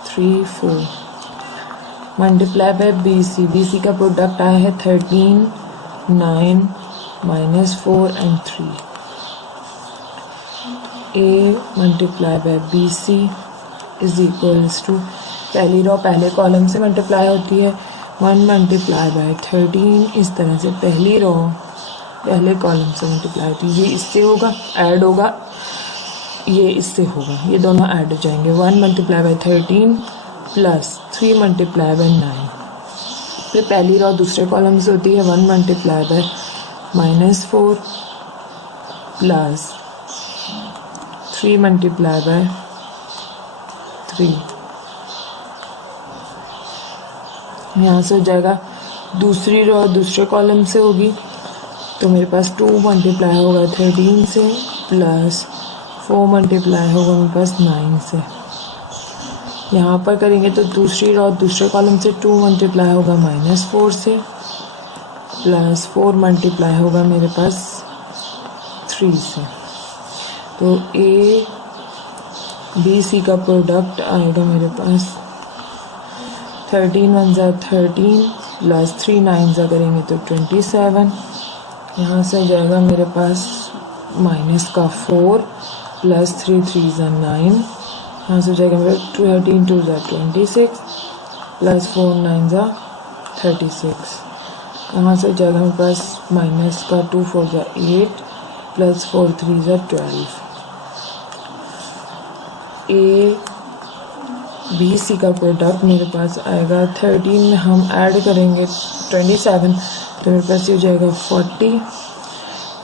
3 4 multiply by B C. B C का प्रोडक्ट आया है 13 9 -4 and 3। A multiply by B C is equals to, पहली रो पहले कॉलम से मल्टीप्लाई होती है 1 मल्टीप्लाई बाय 13। इस तरह से पहली रो पहले कॉलम से मल्टीप्लाई होती है। ये इससे होगा, ऐड होगा, ये इससे होगा, ये दोनों ऐड हो जाएंगे। 1 multiply bye 13 plus 3 multiply by 9। फिर पहली रो दूसरे कॉलम से होती है 1 multiply by -4 plus 3 multiply by 3। यहाँ से हो जाएगा। दूसरी रो दूसरे कॉलम से होगी तो मेरे पास 2 मल्टीप्लाई होगा 13 से प्लस 4 मल्टीप्लाई होगा मेरे पास 9 से। यहाँ पर करेंगे तो दूसरी रो दूसरे कॉलम से 2 मल्टीप्लाई होगा -4 से प्लस 4 मल्टीप्लाई होगा मेरे पास 3 से। तो ए बी सी का प्रोडक्ट आएगा मेरे पास 13 1 ज़ा 13 प्लस 3 9 ज़ा करेंगे तो 27। यहाँ से आ जाएगा मेरे पास माइनस का 4 प्लस 3 3 ज़ा 9। यहाँ से हो जाएगा मेरे 13 2 ज़ा 26 प्लस 4 9 जा 36। यहाँ से जाएगा हमारे पास माइनस का 2 4 जा 8 प्लस 4 3 जा 12। ए बी सी का प्रोडक्ट मेरे पास आएगा 13 में हम ऐड करेंगे 27 तो मेरे पास ये जाएगा 40।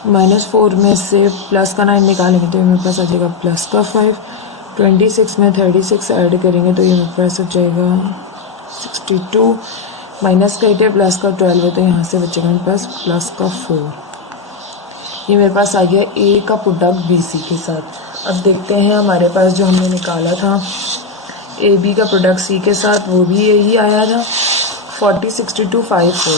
-4 में से प्लस का 9 निकालेंगे तो मेरे पास आ जाएगा प्लस का 5। 26 में 36 ऐड करेंगे तो ये मेरे पास आ जाएगा 62। माइनस का 8 है प्लस का 12 है तो यहाँ से बचेगा मेरे पास प्लस का 4। ये मेरे पास आ गया ए का प्रोडक्ट बी सी के साथ। अब देखते हैं हमारे पास जो हमने निकाला था ए बी का प्रोडक्ट सी के साथ वो भी यही आया था 40 62 54।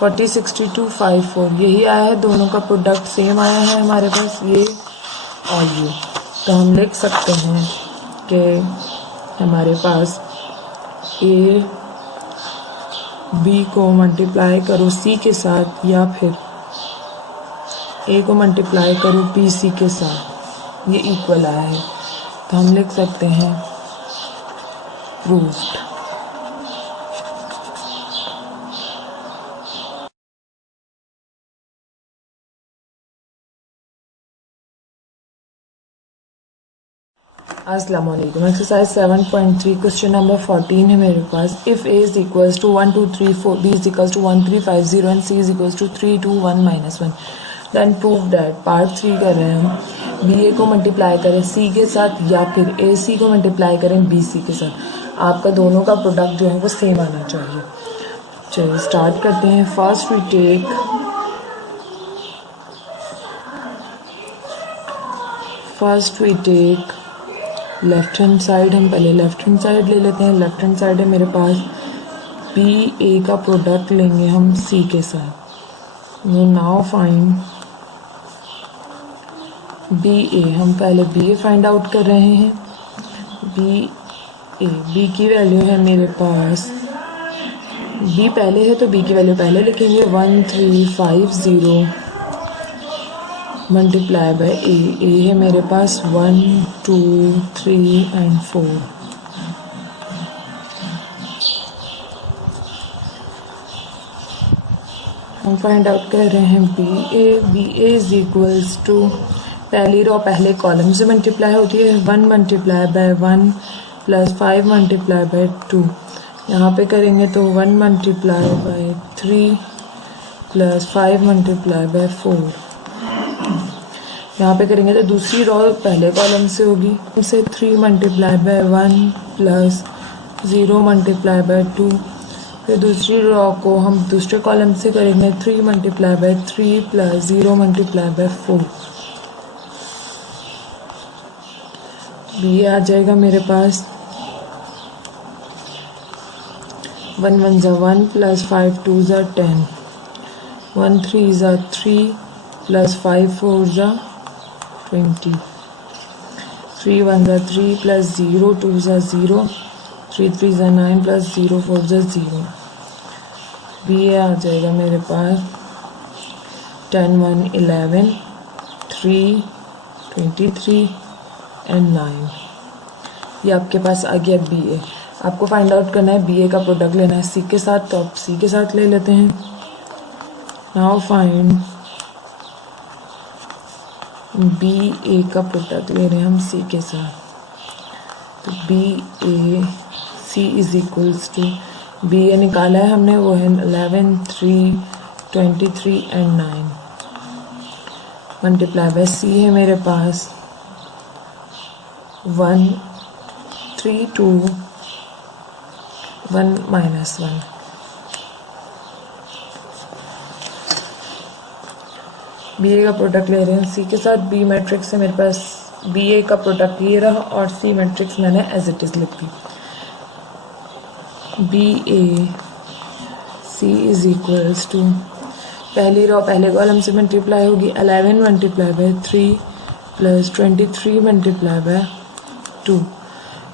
40 62 54 यही आया है, दोनों का प्रोडक्ट सेम आया है हमारे पास ये और ये। तो हम लिख सकते हैं कि हमारे पास ए बी को मल्टीप्लाई करो सी के साथ या फिर ए को मल्टीप्लाई करो बी सी के साथ ये इक्वल आया है। तो हम लिख सकते हैं प्रूव्ड। अस्सलाम वालेकुम। एक्सरसाइज 7.3 क्वेश्चन नंबर 14 है मेरे पास। If A is equals to 1 2 3 4 B is equals to 1 3 5 0 and C is equals to 3 2 1 -1 then prove that. Part 3 कर रहे हैं हम। बी ए को मल्टीप्लाई करें सी के साथ या फिर ए सी को मल्टीप्लाई करें बी सी के साथ। आपका दोनों का प्रोडक्ट जो है वो सेम आना चाहिए। चलिए स्टार्ट करते हैं। First we take left hand side. हम पहले लेफ्ट हैंड साइड ले लेते हैं। लेफ्ट हैंड साइड है मेरे पास बी ए का प्रोडक्ट लेंगे हम सी के साथ। नाउ फाइंड बी ए। हम पहले बी ए फाइंड आउट कर रहे हैं। बी ए बी की वैल्यू है मेरे पास, बी पहले है तो बी की वैल्यू पहले लिखेंगे 1 3 5 0 मल्टीप्लाई बाय ए है मेरे पास 1 2 3 एंड 4। हम फाइंड आउट कर रहे हैं B A is equals to, पहली रो पहले कॉलम से मल्टीप्लाई होती है 1 multiply by 1 plus 5 multiply by 2। यहाँ पे करेंगे तो 1 multiply by 3 plus 5 multiply by 4। यहाँ पे करेंगे तो दूसरी रो पहले कॉलम से होगी, उसे 3 multiply by 1 plus 0 multiply by 2। फिर दूसरी रो को हम दूसरे कॉलम से करेंगे 3 multiply by 3 plus 0 multiply by 4। ये आ जाएगा मेरे पास 1 1 जा 1 प्लस 5 2 जा 10 1 3 जा 3 प्लस 5 4 जा 20 3 1 जा 3 प्लस 0 2 जा 0 3 3 जा 9 प्लस 0 4 जा 0। ये आ जाएगा मेरे पास 10 1 11 3 23 एंड 9। ये आपके पास आ गया बी ए। आपको फाइंड आउट करना है बी ए का प्रोडक्ट लेना है सी के साथ, तो आप सी के साथ ले लेते हैं। नाउ फाइंड बी ए का प्रोडक्ट ले रहे हैं हम सी के साथ। तो B A C is equals to, B A निकाला है हमने वो है 11 3 23 एंड 9 मल्टीप्लाई बाय सी है मेरे पास 1 3 2 1 -1। बी ए का प्रोडक्ट ले रहे हैं सी के साथ। बी मैट्रिक्स है मेरे पास, बी ए का प्रोडक्ट ये रहा और सी मैट्रिक्स मैंने एज इट इज लिख दी। B A C is equals to, पहली रो पहले कॉलम से मल्टीप्लाई होगी 11 multiply by 3 plus 23 multiply by 2।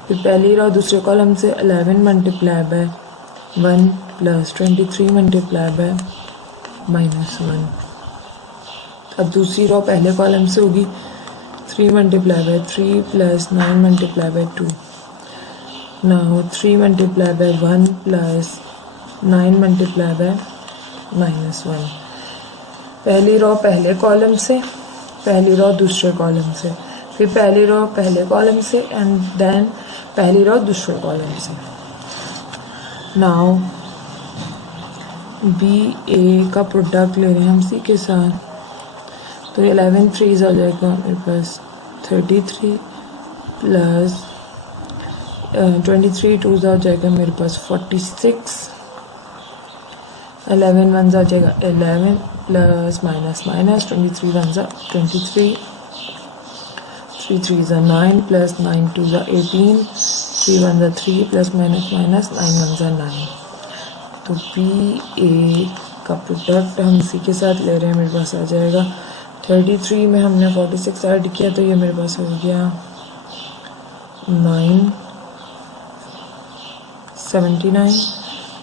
फिर पहली रो दूसरे कॉलम से 11 multiply by 1 plus 23 multiply by -1। अब दूसरी रो पहले कॉलम से होगी 3 multiply by 3 plus 9 multiply by 2। Now 3 multiply by 1 plus 9 multiply by -1। पहली रो पहले कॉलम से, पहली रो दूसरे कॉलम से, फिर पहली रो पहले कॉलम से एंड देन पहली रो दूसरे कॉलम से। नाउ बी ए का प्रोडक्ट ले रहे हैं हम सी के साथ, तो 11 3 हो जाएगा मेरे पास 33 प्लस 23 2 हो जाएगा मेरे पास 46, 11 1 हो जाएगा 11 plus minus minus 23 1 23, 3 3 9 plus 9 2 18, 3 1 3 plus minus minus 9 1 9। तो बी ए का प्रोडक्ट हम सी के साथ ले रहे हैं, मेरे पास आ जाएगा 33 में हमने 46 ऐड किया तो ये मेरे पास हो गया 979।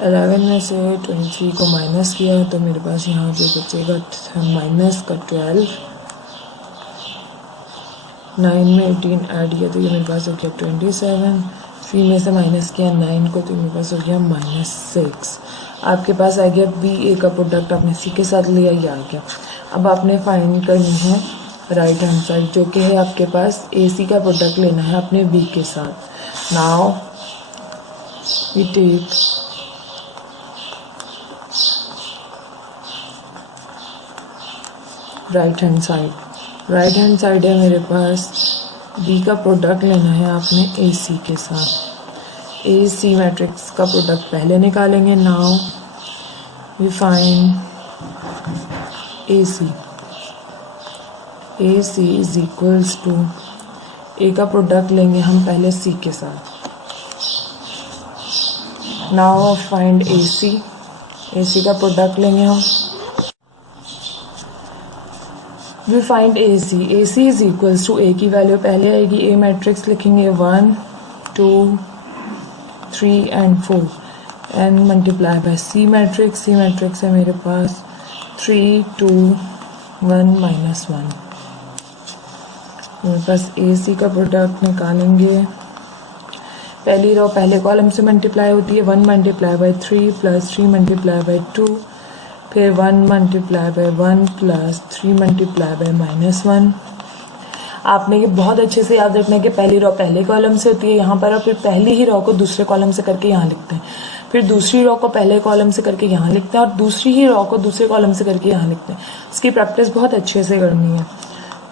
11 में से 23 को माइनस किया तो मेरे पास यहाँ पे बचेगा माइनस का 12। 9 में 18 ऐड किया तो ये मेरे पास हो गया 27। 3 में से माइनस किया 9 को तो मेरे पास हो गया -6। आपके पास आ गया बी ए का प्रोडक्ट, आपने सी के साथ लिया, ये आ गया। अब आपने फाइंड करनी है राइट हैंड साइड, जो कि है आपके पास ए सी का प्रोडक्ट लेना है अपने बी के साथ। Now we take right hand side. Right hand side है मेरे पास, बी का प्रोडक्ट लेना है आपने ए सी के साथ। ए सी मैट्रिक्स का प्रोडक्ट पहले निकालेंगे। Now we find A C. A C is equals to, A का प्रोडक्ट लेंगे हम पहले सी के साथ। Now find A C. A C का प्रोडक्ट लेंगे हम, we find A C. A C is equals to, A की वैल्यू पहले आएगी, ए मैट्रिक्स लिखेंगे 1 2 3 and 4 and multiply by C matrix. C matrix है मेरे पास 3 2 1 -1। मेरे पास ए सी का प्रोडक्ट निकालेंगे, पहली रो पहले कॉलम से मल्टीप्लाई होती है, 1 multiply by 3 plus 3 multiply by 2, फिर 1 multiply by 1 plus 3 multiply by -1। आपने ये बहुत अच्छे से याद रखना है कि पहली रो पहले कॉलम से होती है यहाँ पर, और फिर पहली ही रो को दूसरे कॉलम से करके यहाँ लिखते हैं, फिर दूसरी रो को पहले कॉलम से करके यहाँ लिखते हैं, और दूसरी ही रो को दूसरे कॉलम से करके यहाँ लिखते हैं। इसकी प्रैक्टिस बहुत अच्छे से करनी है।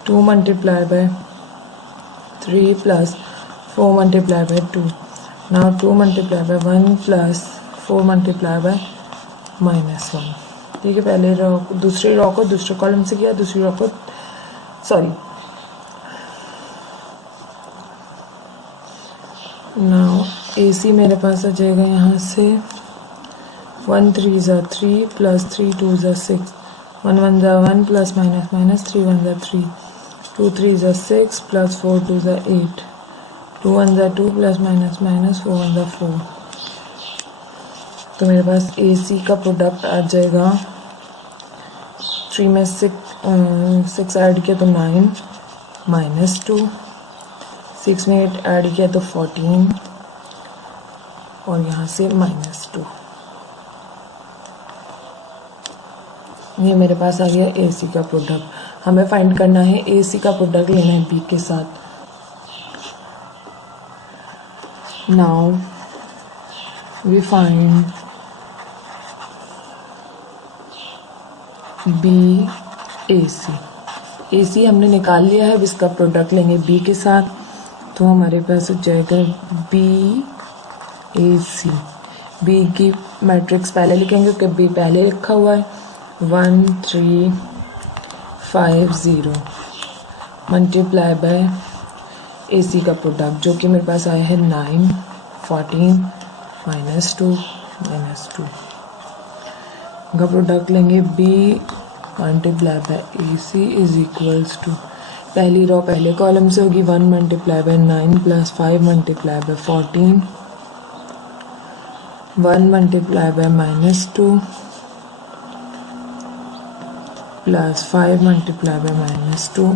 2 multiply by 3 plus 4 multiply by 2। Now 2 multiply by 1 plus 4 multiply by -1। ठीक है, पहले रो दूसरी रो को दूसरे कॉलम से किया, दूसरी रो को सॉरी नाउ ए सी मेरे पास आ जाएगा यहाँ से 1 3 3 plus 3 2 6, 1 1 1 plus minus minus 3 1 3, 2 3 6 plus 4 2 8, 2 1 2 plus minus minus 4 1 4। तो मेरे पास ए सी का प्रोडक्ट आ जाएगा, 3 में 6 ऐड किया तो 9 -2, 6 में 8 ऐड किया तो 14 और यहाँ से -2। ये मेरे पास आ गया ए सी का प्रोडक्ट। हमें फाइंड करना है ए सी का प्रोडक्ट लेना है बी के साथ। Now we find B A C. A सी हमने निकाल लिया है, अब इसका प्रोडक्ट लेंगे बी के साथ, तो हमारे पास हो जाएगा बी ए सी। बी की मैट्रिक्स पहले लिखेंगे क्योंकि बी पहले लिखा हुआ है, 1 3 5 0 मल्टीप्लाई बाय ए सी का प्रोडक्ट जो कि मेरे पास आया है 9 14 -2 -2 का प्रोडक्ट लेंगे B multiply by A C is equals to, पहली रो पहले कॉलम से होगी 1 multiply by 9 plus 5 multiply by 14, 1 multiply by -2 plus 5 multiply by -2,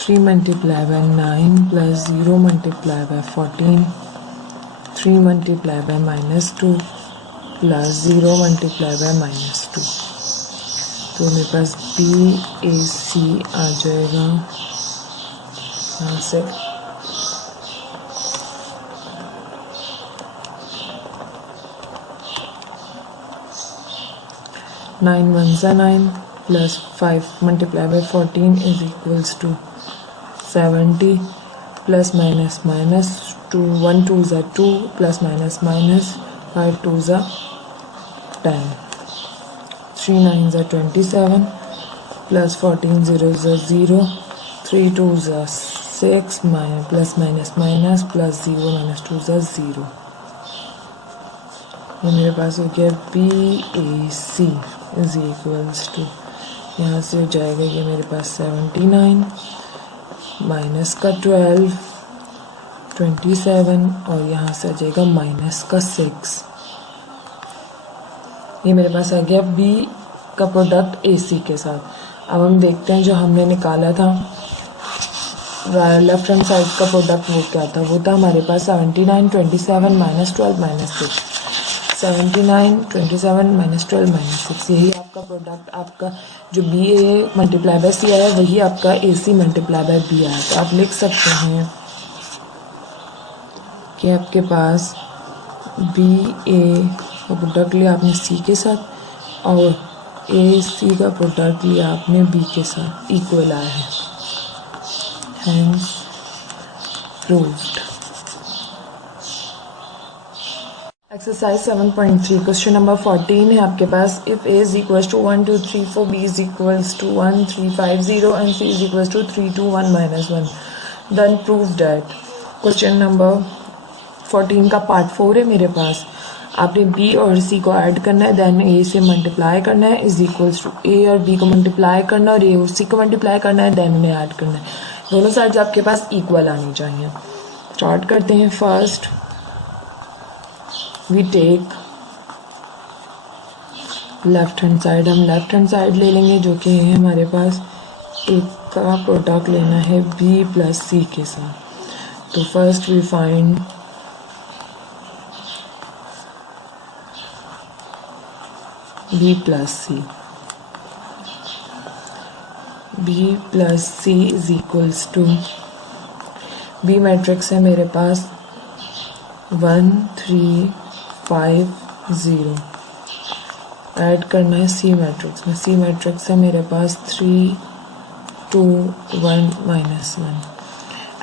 3 multiplied by 9 plus 0 multiplied by 14, 3 multiplied by -2 plus 0 multiplied by -2। तो मेरे पास BAC आ जाएगा यहाँ से 9 1s are 9 plus 5 multiplied by 14 is equals to 70 plus minus minus 2 1 2s are 2 plus minus minus 5 2s are 10 3 9s are 27 plus 14 zeros are 0 3 2s are 6 plus minus minus plus 0 minus 2s are 0। ये मेरे पास हो गया BAC is equals to, यहाँ से हो जाएगा ये मेरे पास 79 माइनस का 12 27 और यहाँ से आ जाएगा माइनस का 6। ये मेरे पास आ गया B का प्रोडक्ट AC के साथ। अब हम देखते हैं जो हमने निकाला था लेफ्ट हैंड साइड का प्रोडक्ट वो क्या था। वो था हमारे पास 79 27 माइनस 12 माइनस 6, 79 27 माइनस 12 माइनस 6। यही आपका प्रोडक्ट, आपका जो BA मल्टीप्लाई बाय C आया वही आपका AC मल्टीप्लाई बाय B आया। तो आप लिख सकते हैं कि आपके पास BA का प्रोडक्ट लिया आपने C के साथ और AC का प्रोडक्ट लिया आपने B के साथ, इक्वल आया है। Hence proved. Exercise 7.3 question number 14 है आपके पास। If A is equals to 1 2 3 4, B is equals to 1 3 5 0 and C is equals to 3 2 1 minus 1, then prove that. Question number 14 का पार्ट 4 है मेरे पास। आपने B और C को ऐड करना है, देन A से मल्टीप्लाई करना है, इज इक्वल्स टू A और B को मल्टीप्लाई करना है और A और C को मल्टीप्लाई करना है, देन उन्हें ऐड करना है। दोनों साइड्स आपके पास इक्वल आनी चाहिए। स्टार्ट करते हैं। First we take left hand side, हम लेफ्ट हैंड साइड ले लेंगे जो कि है हमारे पास एक का प्रोडक्ट लेना है B प्लस C के साथ। तो first we find B plus C। B plus C is equals to, B matrix है मेरे पास 1 3 5 0, ऐड करना है C मैट्रिक्स में। C मैट्रिक्स है मेरे पास 3 2 1 माइनस 1।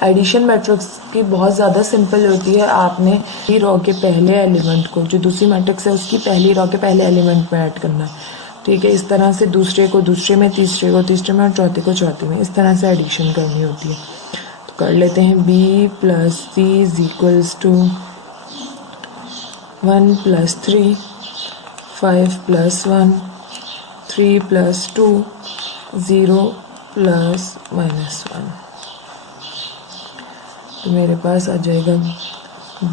एडिशन मैट्रिक्स की बहुत ज़्यादा सिंपल होती है। आपने पहली रो के पहले एलिमेंट को, जो दूसरी मैट्रिक्स है उसकी पहली रो के पहले एलिमेंट में ऐड करना है, ठीक है। इस तरह से दूसरे को दूसरे में, तीसरे को तीसरे में और चौथे को चौथे में, इस तरह से एडिशन करनी होती है। तो कर लेते हैं। B plus C is equals to 1 plus 3 5 plus 1 3 plus 2 0 plus minus 1। तो मेरे पास आ जाएगा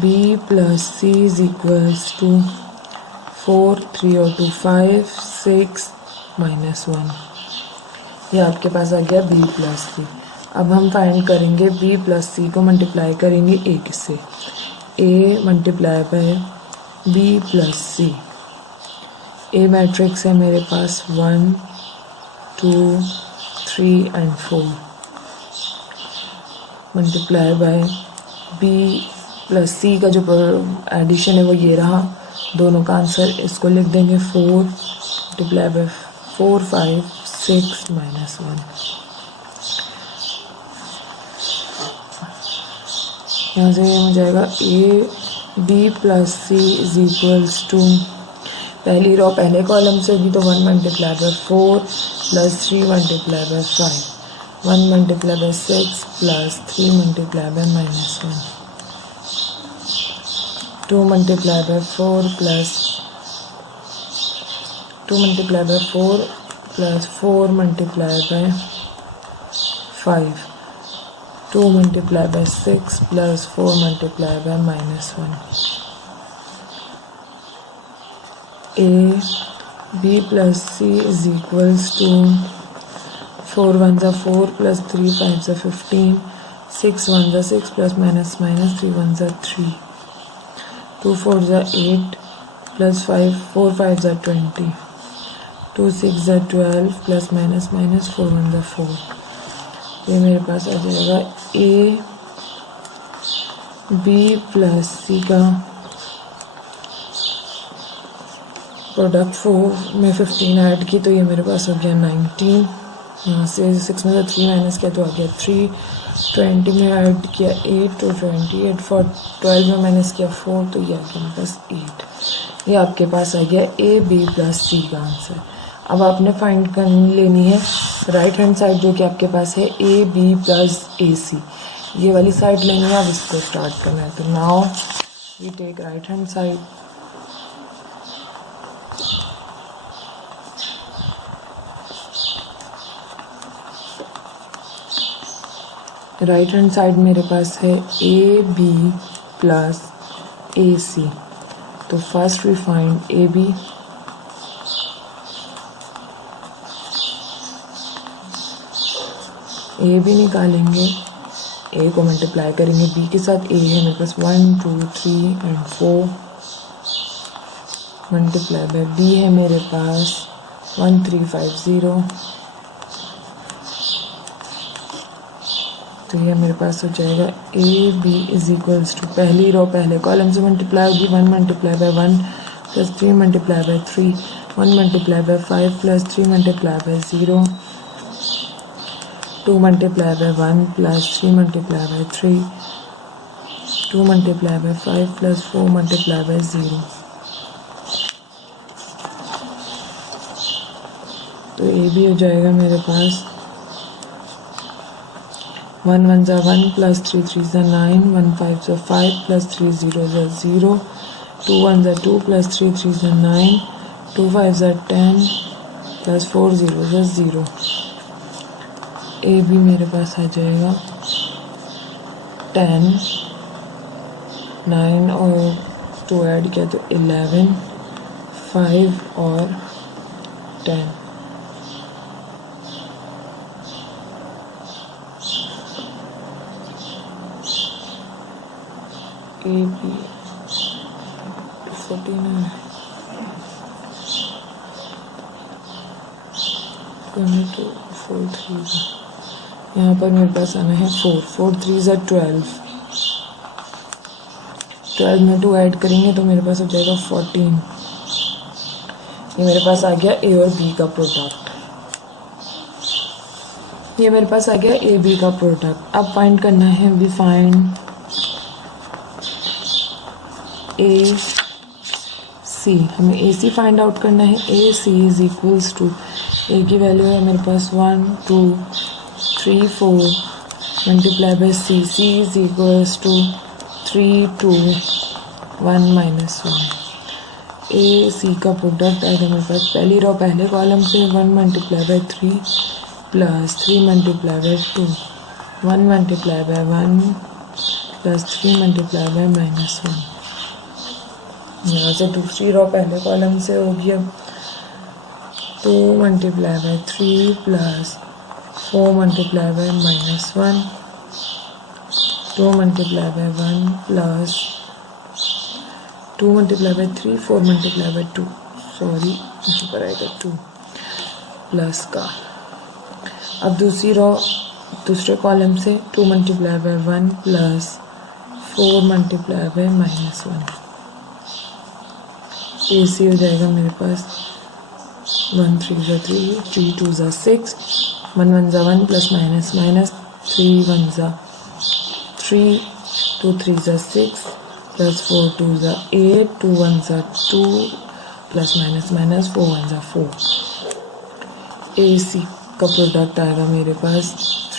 B plus C is equals to 4 3 और 2 5 6 माइनस 1। ये आपके पास आ गया B प्लस C। अब हम फाइंड करेंगे B प्लस C को मल्टीप्लाई करेंगे A से। A multiply by B plus C। A matrix है मेरे पास 1 2 3 and 4, multiply by B plus C का जो एडिशन है वो ये रहा। दोनों का आंसर इसको लिख देंगे 4 मल्टीप्लाई बाय 4 5 6 माइनस 1। यहाँ से हो जाएगा B plus C is equals to, पहली रो पहले कॉलम से होगी तो 1 multiply by 4 plus 3 multiply by 5, 1 multiply by 6 plus 3 multiply by minus 1, 2 multiply by 4 plus 2 multiply by 4 plus 4 multiply by 5, 2 multiply by 6 plus 4 multiply by minus 1। B plus C is equals to 4 1 ज़ा 4 plus 3 5 ज़ा 15, 6 1 ज़ा 6 plus minus minus 3 1 ज़ा 3, 2 4 ज़ा 8 plus 5 4 5 ज़ा 20, 2 6 ज़ा 12 plus minus minus 4 1 ज़ा 4। ये मेरे पास आ जाएगा ए बी प्लस सी का प्रोडक्ट। 4 में 15 ऐड की तो ये मेरे पास हो गया 19। यहाँ से 6 में से 3 माइनस किया तो आ गया 3। 20 में ऐड किया 8 तो 28। फॉर 12 में माइनस किया 4 तो ये आ गया मेरे पास 8। ये आपके पास आ गया ए बी प्लस सी का आंसर। अब आपने फाइंड कर लेनी है राइट हैंड साइड जो कि आपके पास है ए बी प्लस ए सी। ये वाली साइड लेनी है, अब इसको स्टार्ट करना है। तो now we take right hand side. Right hand side मेरे पास है A B plus A C. तो first we find A B. A B निकालेंगे, ए को मल्टीप्लाई करेंगे बी के साथ। ए है मेरे पास 1 2 3 एंड 4 मल्टीप्लाई बाय बी है मेरे पास 1 3 5 0। तो ये मेरे पास हो जाएगा A B is equals to, पहली रो पहले कॉलम से मल्टीप्लाई होगी 1 multiply by 1 plus 3 multiply by 3, 1 multiply by 5 plus 3 multiply by 0, 2 multiply by 1 plus 3 multiply by 3, 2 multiply by 5 plus 4 multiply by 0। तो ए भी हो जाएगा मेरे पास 1 1 ज़ा 1 प्लस 3 3 ज़ा 9, 1 5 ज़ा 5 प्लस 3 0 ज़ा 0, 2 1 ज़ा 2 प्लस 3 3 ज़ा 9, 2 5 ज़ा 10 प्लस 4 0 ज़ा 0। ए बी मेरे पास आ जाएगा 10, 9 और 2 ऐड किया तो 11, 5 और 10। A B 49 22 4 3। यहाँ पर मेरे पास आना है 4 4 3 ज़ा 12, 12 में 2 ऐड करेंगे तो मेरे पास हो जाएगा 14। ये मेरे पास आ गया ए और बी का प्रोडक्ट। ये मेरे पास आ गया ए बी का प्रोडक्ट। अब फाइंड करना है, वी फाइंड ए सी। हमें ए सी फाइंड आउट करना है। A C is equals to, A की वैल्यू है मेरे पास 1 2 3 4 multiply by C, C is equals to 3 2 1 minus 1। A C का प्रोडक्ट आएगा मेरे पास पहली रो पहले कॉलम से 1 multiply by 3 plus 3 multiply by 2, 1 multiply by 1 plus 3 multiply by minus 1। यहाँ से दूसरी रो पहले कॉलम से होगी अब 2 multiply by 3 plus 4 multiply by minus 1, 2 multiply by 1 plus 2 multiply by 3, 4 multiply by 2, sorry यहाँ पर आएगा 2 प्लस का। अब दूसरी रो दूसरे कॉलम से 2 multiply by 1 plus 4 multiply by minus 1। A सी हो जाएगा मेरे पास 1 3 ज़ा 3, 3 2 ज़ा 6, 1 1 ज़ा 1 प्लस माइनस माइनस 3 1 ज़ा 3, 2 3 ज़ा 6 प्लस 4 2 ज़ा 8, 2 1 ज़ा 2 प्लस माइनस माइनस 4 1 ज़ा 4। ए सी का प्रोडक्ट आएगा मेरे पास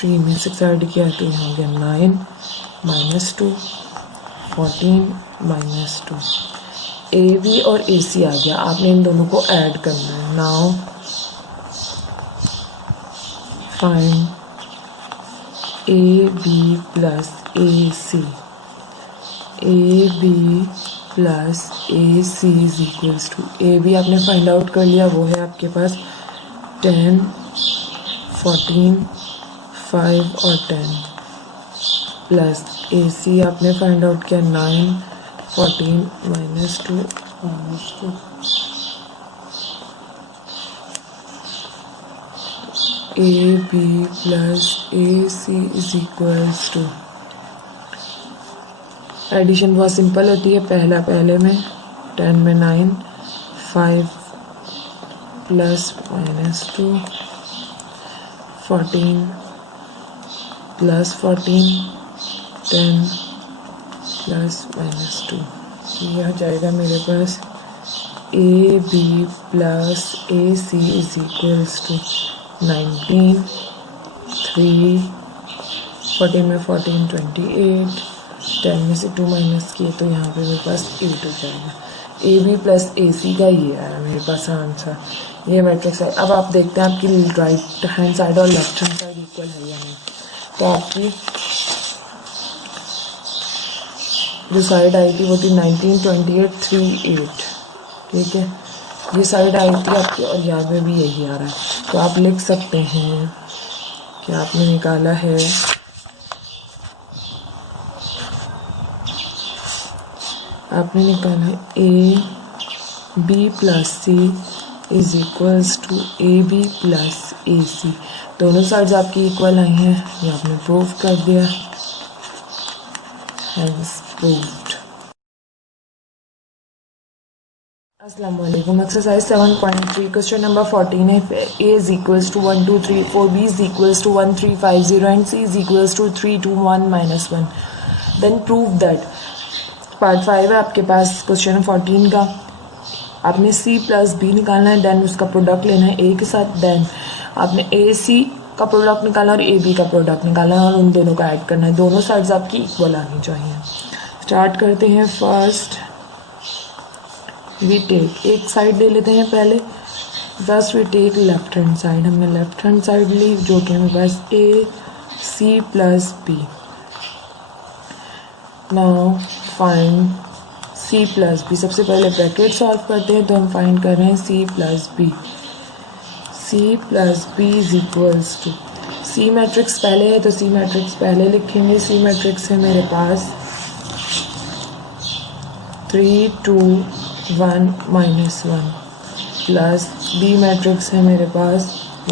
3 में 6 ऐड किया तो यहाँ हो गया 9 माइनस 2 14 माइनस 2। ए बी और ए सी आ गया, आपने इन दोनों को ऐड करना है। Now find A B plus A C. A B plus A C is equals to, A B आपने फाइंड आउट कर लिया, वो है आपके पास 10 14, 5 और 10 प्लस AC आपने फाइंड आउट किया 9, 14 -2 -2 AB plus AC is equals to, addition बहुत सिंपल होती है, पहला पहले में, 10 में 9, 5 प्लस -2, 14 प्लस 14, 10 प्लस -2, ये आ जाएगा मेरे पास AB plus AC is equals to 19, 3, 14 में 14, 28, 10 में से 2 माइनस किए तो यहाँ पे मेरे पास 8 हो जाएगा। AB प्लस AC का ये आया मेरे पास आंसर, ये मैट्रिक्स है। अब आप देखते हैं आपकी राइट हैंड साइड और लेफ्ट हैंड साइड इक्वल है या नहीं। तो आपकी जो साइड आई थी वो थी 19, 28, 3, 8, ठीक है, ये साइड आई थी आपकी और यहाँ पे भी यही आ रहा है। तो आप लिख सकते हैं कि आपने निकाला है AB plus C is equals to AB plus AC। दोनों साइड्स आपकी इक्वल आई हैं, ये आपने प्रूव कर दिया, हैंस प्रूव्ड। अस्सलाम वालेकुम। एक्सरसाइज 7.3 क्वेश्चन नंबर 14 है। A is equals to 1 2 3 4, B is equals to 1 3 5 0 and C is equals to 3 2 1 -1। Then prove that. Part 5 है आपके पास क्वेश्चन 14 का। आपने C प्लस B निकालना है, देन उसका प्रोडक्ट लेना है A के साथ, देन आपने AC का प्रोडक्ट निकालना और AB का प्रोडक्ट निकालना है और उन दोनों का ऐड करना है। दोनों साइड्स आपकी इक्वल आनी चाहिए। स्टार्ट करते हैं। फर्स्ट वी टेक, एक साइड ले लेते हैं पहले। First we take left hand side, हमने लेफ्ट हैंड साइड ली जो कि हमारे पास AC plus B। Now find C plus B। सबसे पहले ब्रैकेट सॉल्व करते हैं, तो हम फाइंड कर रहे हैं C plus B। C plus B is equals to, C matrix पहले है तो C मैट्रिक्स पहले लिखेंगे। C मैट्रिक्स है मेरे पास 3 2 1 -1 प्लस B मैट्रिक्स है मेरे पास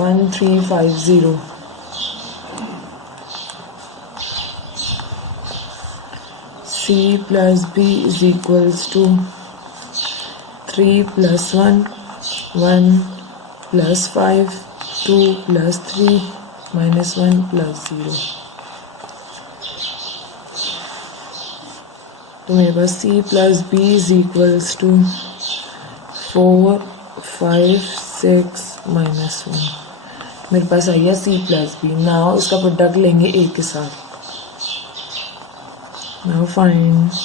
1 3 5 0। C plus B is equals to 3 plus 1, 1 plus 5, 2 plus 3 minus 1 plus 0। तो मेरे पास C plus B is equals to 4 5 6 minus 1। मेरे पास आ गया C plus B। नाउ इसका प्रोडक्ट लेंगे A के साथ। Now find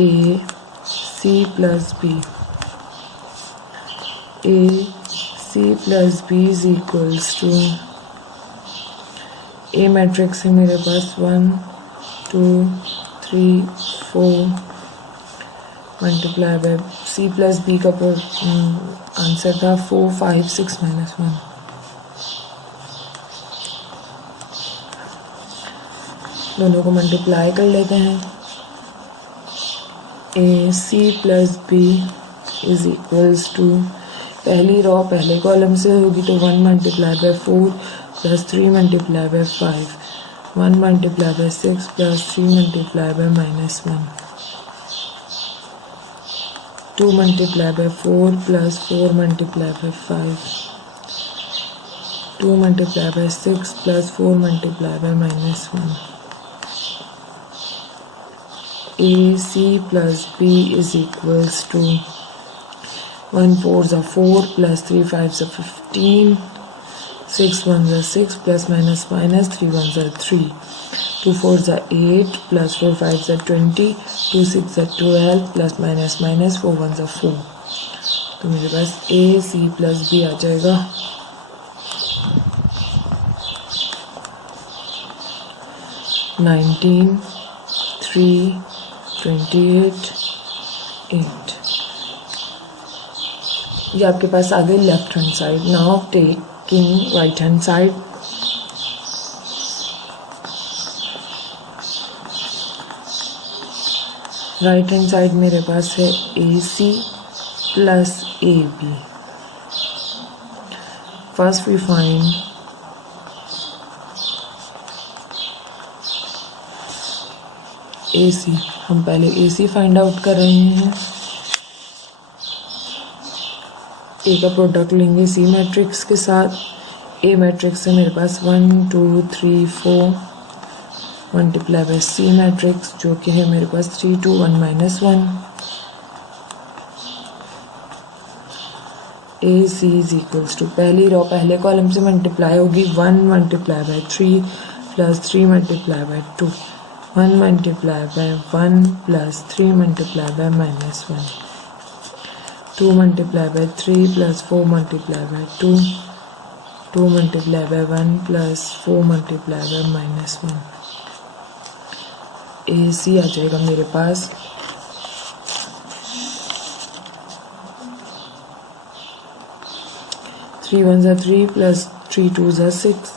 AC plus B. AC plus B is equals to, A matrix है मेरे पास 1 2 3 4 multiply by C plus B का आंसर था 4 5 6 -1। दोनों को मल्टीप्लाई कर लेते हैं। AC plus B is equals to, पहली रो पहले कॉलम से होगी तो 1 multiply by 4 plus 3 multiply by 5, 1 multiply by 6 plus 3 multiply by -1, 2 multiply by 4 plus 4 multiply by 5, 2 multiply by 6 plus 4 multiply by -1। AC plus B is equals to 1 4s are 4 plus 3 5s are 15, 6 1s are 6 plus minus 3 1s are 3, 2 4s are 8 plus 4 5s are 20, 2 6 are 12 plus minus 4 1s are 4। तो मेरे पास AC plus B आ जाएगा 19 3 28 8। ये आपके पास आ गई left hand side. Now taking right hand side. Right hand side मेरे पास है AC plus AB. First we find AC. हम पहले AC फाइंड आउट कर रहे हैं. A का प्रोडक्ट लेंगे C मैट्रिक्स के साथ. A मैट्रिक्स से मेरे पास 1 2 3 4 मल्टीप्लाई बाय C मैट्रिक्स जो कि है मेरे पास 3 2 1 -1. AC इज इक्वल्स टू पहली रो पहले कॉलम से मल्टीप्लाई होगी 1 multiply by 3 plus 3 multiply by 2. 1 multiply by 1 plus 3 multiply by -1. 2 multiply by 3 plus 4 multiply by 2. 2 multiply by 1 plus 4 multiply by -1. AC आ जाएगा मेरे पास 3 1s are 3 plus 3 2s are 6.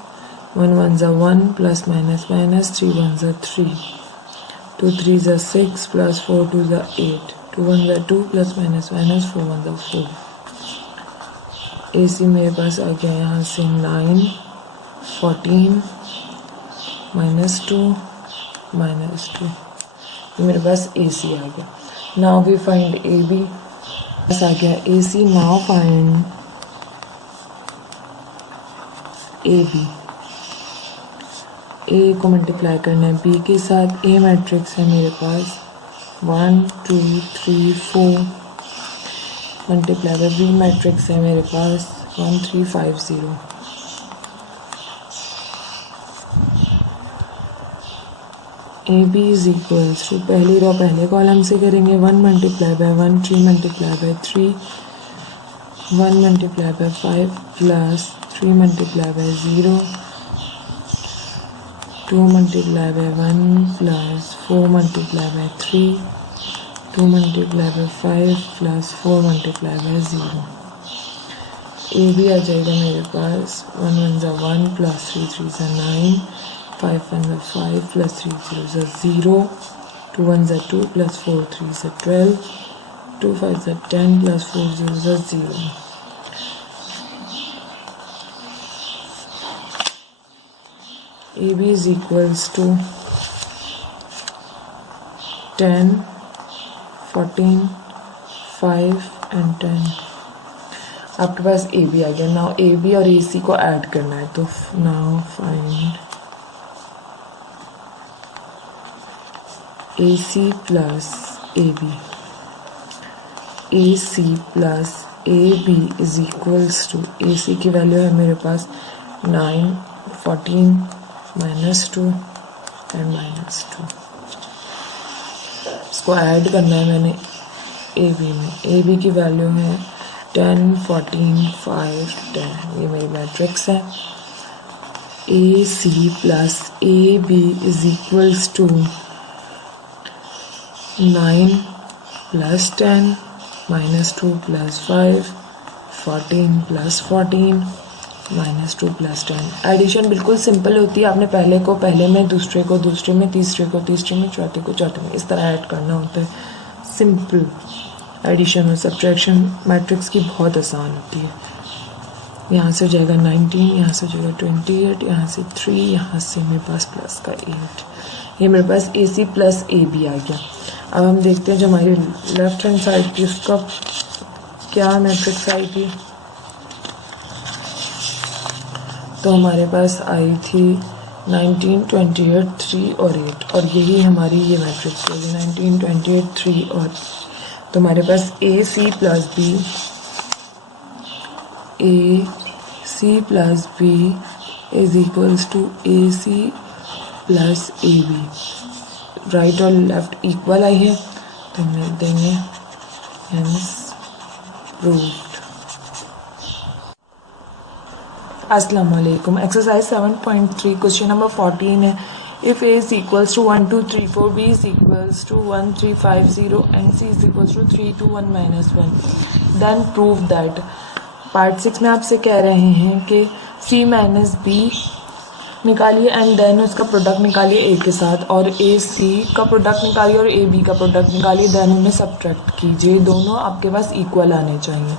1 1s are 1 plus minus 3 1s are 3. 2 3s are 6 plus 4 2s are 8. 2 1s are 2 plus minus 4 1s are 4. AC मेरे पास आ गया यहाँ से 9 14 -2 -2. ये मेरे पास AC आ गया. Now we find AB. बस आ गया AC. Now find AB. A को मल्टीप्लाई करना है B के साथ. A मैट्रिक्स है मेरे पास 1 2 3 4 मल्टीप्लाई बाय B मैट्रिक्स है मेरे पास 1 3 5 0. AB इज इक्वल्स टू पहली रो पहले कॉलम से करेंगे 1 multiply by 1 3 multiply by 3 1 multiply by 5 plus 3 multiply by 0 2 multiply by 1 plus 4 multiply by 3 2 multiply by 5 plus 4 multiply by 0. AB आ जाएगा मेरे पास 1 1s are 1 plus 3 3s are 9 5 1s are 5 plus 3 0s are 0 2 1s are 2 plus 4 3s are 12 2 5s are 10 plus 4 0s are 0. AB is equals to 10 14 5 and 10. आपके पास AB आ गया. Now AB और AC को add करना है तो now find AC plus AB. AC plus AB is equals to AC की value है मेरे पास 9 14 -2 एंड -2. इसको ऐड करना है मैंने AB में. AB की वैल्यू है 10 14 5 10. ये मेरी मैट्रिक्स है. AC plus AB is equals to 9 plus 10 -2 plus 5 14 plus 14 -2 plus 10. Addition बिल्कुल सिंपल होती है. आपने पहले को पहले में, दूसरे को दूसरे में, तीसरे को तीसरे में, चौथे को चौथे में, इस तरह ऐड करना होता है. सिंपल एडिशन और सब्ट्रैक्शन मैट्रिक्स की बहुत आसान होती है. यहाँ से हो जाएगा 19, यहाँ से हो जाएगा 28, यहाँ से 3, यहाँ से मेरे पास प्लस का 8. ये मेरे पास AC प्लस AB आ गया. अब हम देखते हैं जो हमारी लेफ्ट हैंड साइड की उसका क्या मैट्रिक्स आई थी. तो हमारे पास आई थी 19 28 3 और 8 और यही हमारी ये मैट्रिक्स होगी 19 28 3 और. तो हमारे पास AC plus B is equals to AC plus AB. Right और लेफ्ट इक्वल आई है तो हम लिख देंगे हेंस प्रूव्ड. अस्सलाम वालेकुम. एक्सरसाइज 7.3 क्वेश्चन नंबर 14 है. If A is equals to 1 2 3 4, B is equals to 1 3 5 0 and C is equals to 3 2 1 -1. Then prove that. Part 6 में आपसे कह रहे हैं कि C माइनस बी निकालिए एंड देन उसका प्रोडक्ट निकालिए ए के साथ, और ए सी का प्रोडक्ट निकालिए और ए बी का प्रोडक्ट निकालिए, देन उन्हें सब्ट्रैक्ट कीजिए। दोनों आपके पास इक्वल आने चाहिए।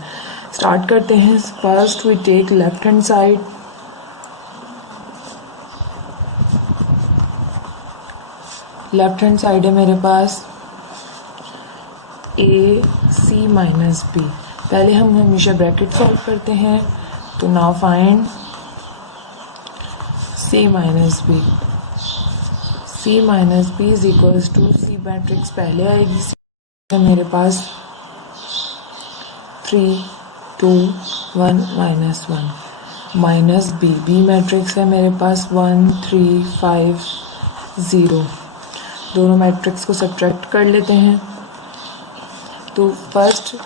स्टार्ट करते हैं। First we take left hand side. Left hand side है मेरे पास ए सी माइनस बी। पहले हम हमेशा ब्रैकेट सॉल्व करते हैं, तो now find C minus B. C minus B is equals to C matrix पहले आएगी, C मेरे पास 3 2 1 minus 1 minus B. B matrix है मेरे पास 1 3 5 0। दोनों मैट्रिक्स को सब्ट्रैक्ट कर लेते हैं। तो फर्स्ट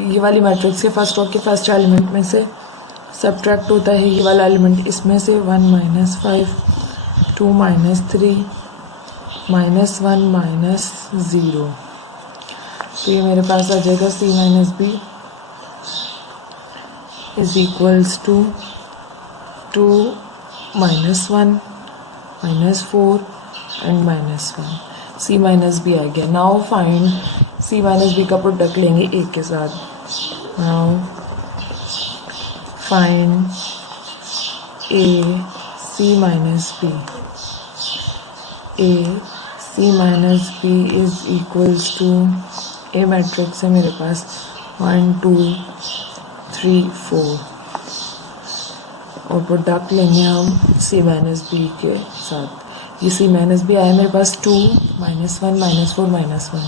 ये वाली मैट्रिक्स के फर्स्ट रो के फर्स्ट एलिमेंट में से सब्ट्रैक्ट होता है ये वाला एलिमेंट इसमें से 1 माइनस 5 2 माइनस 3 माइनस 1 माइनस 0। तो ये मेरे पास आ जाएगा C minus B is equals to 2 minus 1 minus 4 and minus 1। C minus B आ गया। Now find C minus B का प्रोडक्ट लेंगे ए के साथ। Now find A C minus B. A C minus B is equals to A matrix है मेरे पास 1 2 3 4 और प्रोडक्ट लेंगे हम C माइनस बी के साथ। ये C माइनस बी आया मेरे पास 2 माइनस 1 माइनस 4 माइनस 1।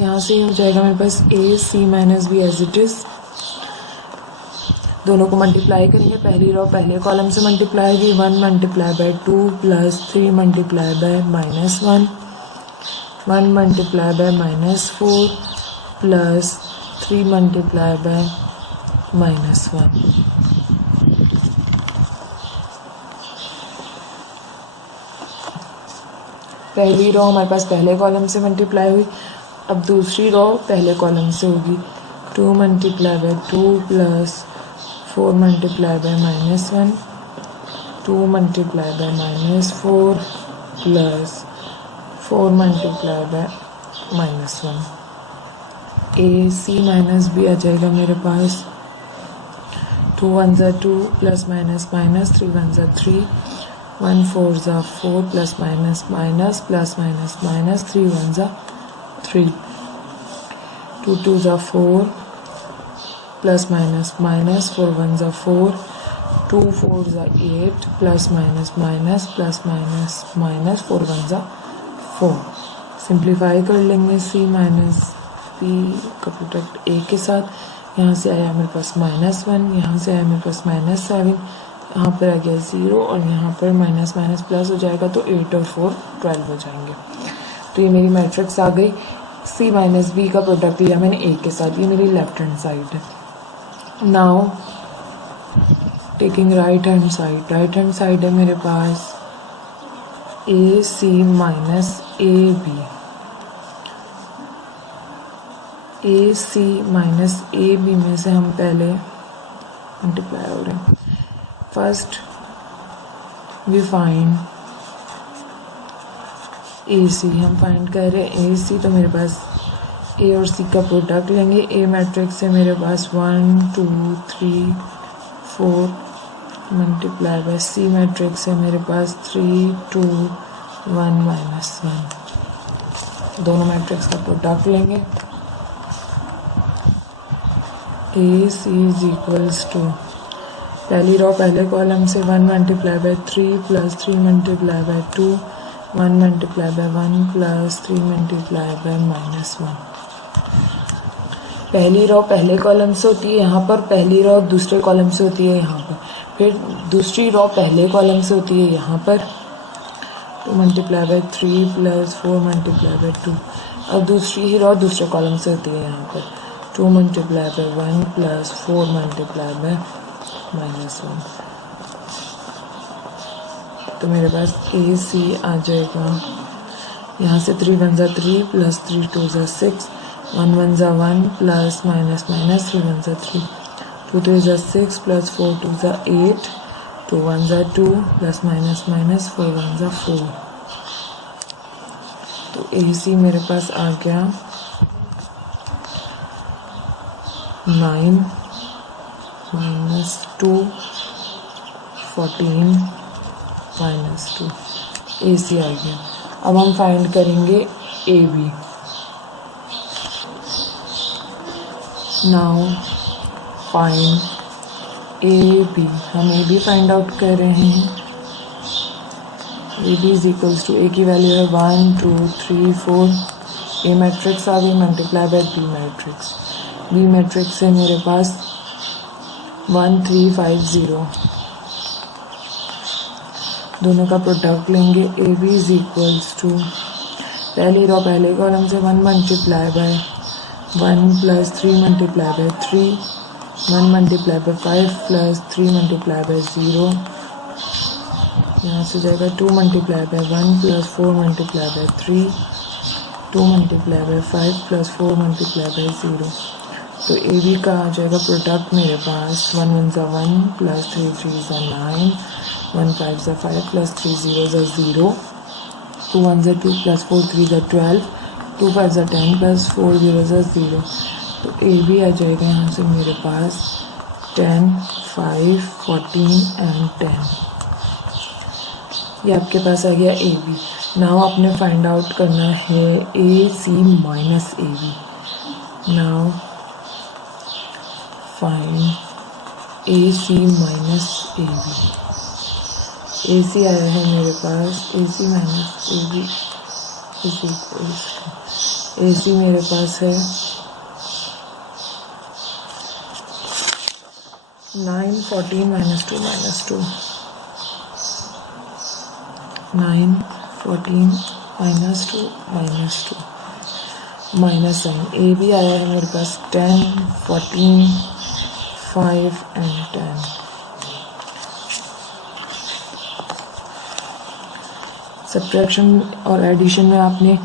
यहाँ से हो जाएगा मेरे पास A C minus B as it is. दोनों को मल्टीप्लाई करेंगे। पहली रो पहले कॉलम से मल्टीप्लाई होगी 1 multiply by 2 plus 3 multiply by minus 1 1 multiply by minus 4 plus 3 multiply by minus 1। पहली रो हमारे पास पहले कॉलम से मल्टीप्लाई हुई। अब दूसरी रो पहले कॉलम से होगी 2 multiply by 2 plus 4 multiply by minus 1 2 multiply by minus 4 plus 4 multiply by minus 1। A C minus B आ जाएगा मेरे पास 2 1 ज़ा 2 प्लस माइनस माइनस 3 1 ज़ा 3 1 4 ज़ा 4 plus minus minus plus minus minus 3 1 ज़ा 3 2 2 ज़ा 4 प्लस माइनस माइनस 4 1 ज़ा 4 2 4 ज़ा 8 plus minus minus plus minus minus 4 1 ज़ा 4। सिंप्लीफाई कर लेंगे C माइनस बी का प्रोडक्ट ए के साथ। यहाँ से आया मेरे पास माइनस 1, यहाँ से आया मेरे पास माइनस 7, यहाँ पर आ गया 0 और यहाँ पर माइनस माइनस प्लस हो जाएगा तो 8 और 4 12 हो जाएंगे। तो ये मेरी मैट्रिक्स आ गई। C माइनस बी का प्रोडक्ट लिया मैंने ए के साथ। ये मेरी लेफ्ट हैंड साइड है। Now taking right hand side. Right hand side है मेरे पास A C minus A B. A C minus A B में से हम पहले मल्टीप्लाई हो रहे हैं। First we find A C। हम फाइंड कर रहे हैं ए C, तो मेरे पास ए और C का प्रोडक्ट लेंगे। ए मैट्रिक्स है मेरे पास 1 2 3 4 मल्टीप्लाई बाय C मैट्रिक्स है मेरे पास 3 2 1 माइनस 1। दोनों मैट्रिक्स का प्रोडक्ट लेंगे। ए C इज इक्वल्स टू पहली रो पहले कॉलम से 1 multiply by 3 plus 3 multiply by 2 1 multiply by 1 plus 3 multiply by minus 1। पहली रो पहले कॉलम से होती है यहाँ पर, पहली रो दूसरे कॉलम से होती है यहाँ पर, फिर दूसरी रो पहले कॉलम से होती है यहाँ पर 2 multiply by 3 plus 4 multiply by 2। और दूसरी ही रो दूसरे कॉलम से होती है यहाँ पर 2 multiply by 1 plus 4 multiply by minus 1। तो मेरे पास ए सी आ जाएगा। यहाँ से 3 1 ज़ा 3 प्लस 3 2 ज़ा 6, 1 1 ज़ा 1 प्लस माइनस माइनस 3 1 ज़ा 3, 2 3 ज़ा 6 प्लस 4 2 ज़ा 8, 2 1 ज़ा 2 प्लस माइनस माइनस 4 1 ज़ा 4। तो ए सी मेरे पास आ गया 9 - 2 14 -2 ए सी आ गया। अब हम फाइंड करेंगे A B. Now find A B. हम ए बी फाइंड आउट कर रहे हैं। A B is equals to A की वैल्यू है 1 2 3 4। ए मैट्रिक्स आ गई multiply by B matrix. B matrix है मेरे पास 1 3 5 0। दोनों का प्रोडक्ट लेंगे। A B is equals to पहली रो पहले कॉलम से 1 multiply by 1 plus 3 multiply by 3, 1 multiply by 5 plus 3 multiply by 0। यहाँ से जाएगा 2 multiply by 1 plus 4 multiply by 3, 2 multiply by 5 plus 4 multiply by 0। तो ए बी का आ जाएगा प्रोडक्ट मेरे पास 1 1 ज़ा 1 प्लस 3 3 ज़ा 9, 1 5 ज़ा 5 प्लस 3 0 ज़ा 0, 2 1 ज़ा 2 प्लस 4 3 ज़ा 12, 2 5 ज़ा 10 प्लस 4 0 ज़ा 0। तो ए बी आ जाएगा यहाँ से मेरे पास 10 5 14 एंड 10। ये आपके पास आ गया ए बी। नाउ आपने फाइंड आउट करना है A C minus A B. Now find A C minus A B. A C आया है मेरे पास A C minus A B is equals to A C मेरे पास है 9 14 -2 -2, 9 14 -2 -2 माइनस साइन। ए बी आया है मेरे पास 10 14 5 एंड 10। सब्ट्रैक्शन और एडिशन में आपने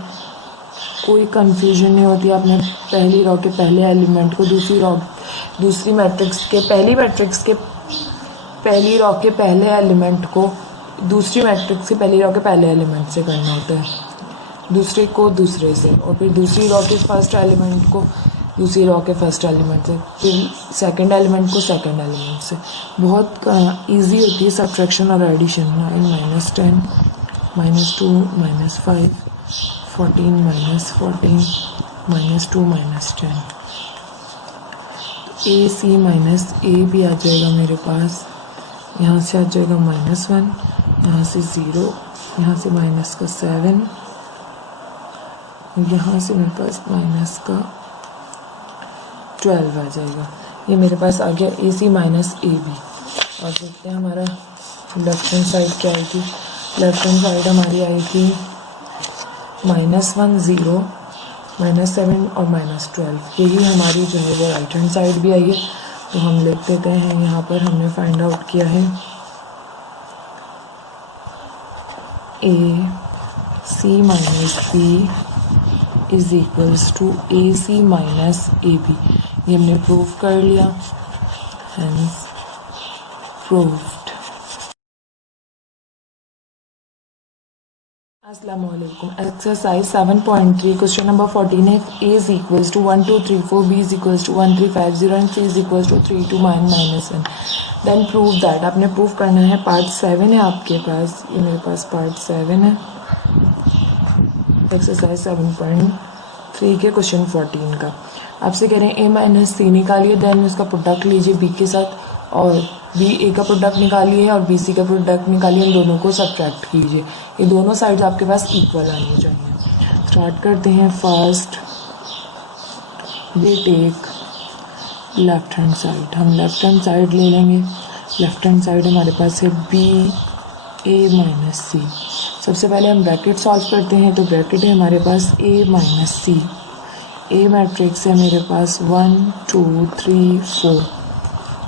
कोई कंफ्यूजन नहीं होती। आपने पहली रो के पहले एलिमेंट को दूसरी मैट्रिक्स के पहली रो के पहले एलिमेंट को दूसरी मैट्रिक्स की पहली रो के पहले एलिमेंट से करना होता है, दूसरे को दूसरे से, और फिर दूसरी रो के फर्स्ट एलिमेंट को दूसरी रो के फर्स्ट एलिमेंट से, फिर सेकंड एलिमेंट को सेकंड एलिमेंट से। बहुत इजी होती है सब्ट्रैक्शन और एडिशन। 9 - 10 -2 -5 14 -14 -2 -10। ए सी माइनस ए भी आ जाएगा मेरे पास। यहाँ से आ जाएगा -1, यहाँ से 0, यहाँ से माइनस का 7, यहाँ से मेरे पास माइनस का 12 आ जाएगा। ये मेरे पास आ गया ए सी माइनस ए बी। और देखते हैं हमारा लेफ्ट हैंड साइड क्या आई थी। लेफ्ट हैंड साइड हमारी आई थी -1 0 -7 और -12। यही हमारी जो है वो राइट हैंड साइड भी आई है। तो हम लिख देते हैं, यहाँ पर हमने फाइंड आउट किया है A C minus B is equals to A C minus A B. ये हमने प्रूव कर लिया, हेंस प्रूव्ड। अस्सलामुअलैकुम। एक्सरसाइज 7.3 क्वेश्चन नंबर 14 है। A is equals to 1 2 3 4, B is equals to 1 3 5 0 and C is equals to 3 2 -1। Then prove that. आपने prove करना है। Part 7 है आपके पास, ये मेरे पास पार्ट 7 है एक्सरसाइज 7.3 के क्वेश्चन 14 का। आपसे कह रहे हैं ए माइनस सी निकालिए, देन उसका प्रोडक्ट लीजिए बी के साथ, और बी ए का प्रोडक्ट निकालिए और बी सी का प्रोडक्ट निकालिए, इन दोनों को सब्ट्रैक्ट कीजिए। ये दोनों साइड्स आपके पास इक्वल आनी चाहिए। स्टार्ट करते हैं। First we take left hand side. हम लेफ्ट हैंड साइड ले लेंगे। लेफ्ट हैंड साइड हमारे पास है बी ए माइनस सी। सबसे पहले हम ब्रैकेट सॉल्व करते हैं। तो ब्रैकेट है हमारे पास ए माइनस सी। ए मैट्रिक्स है मेरे पास 1 2 3 4।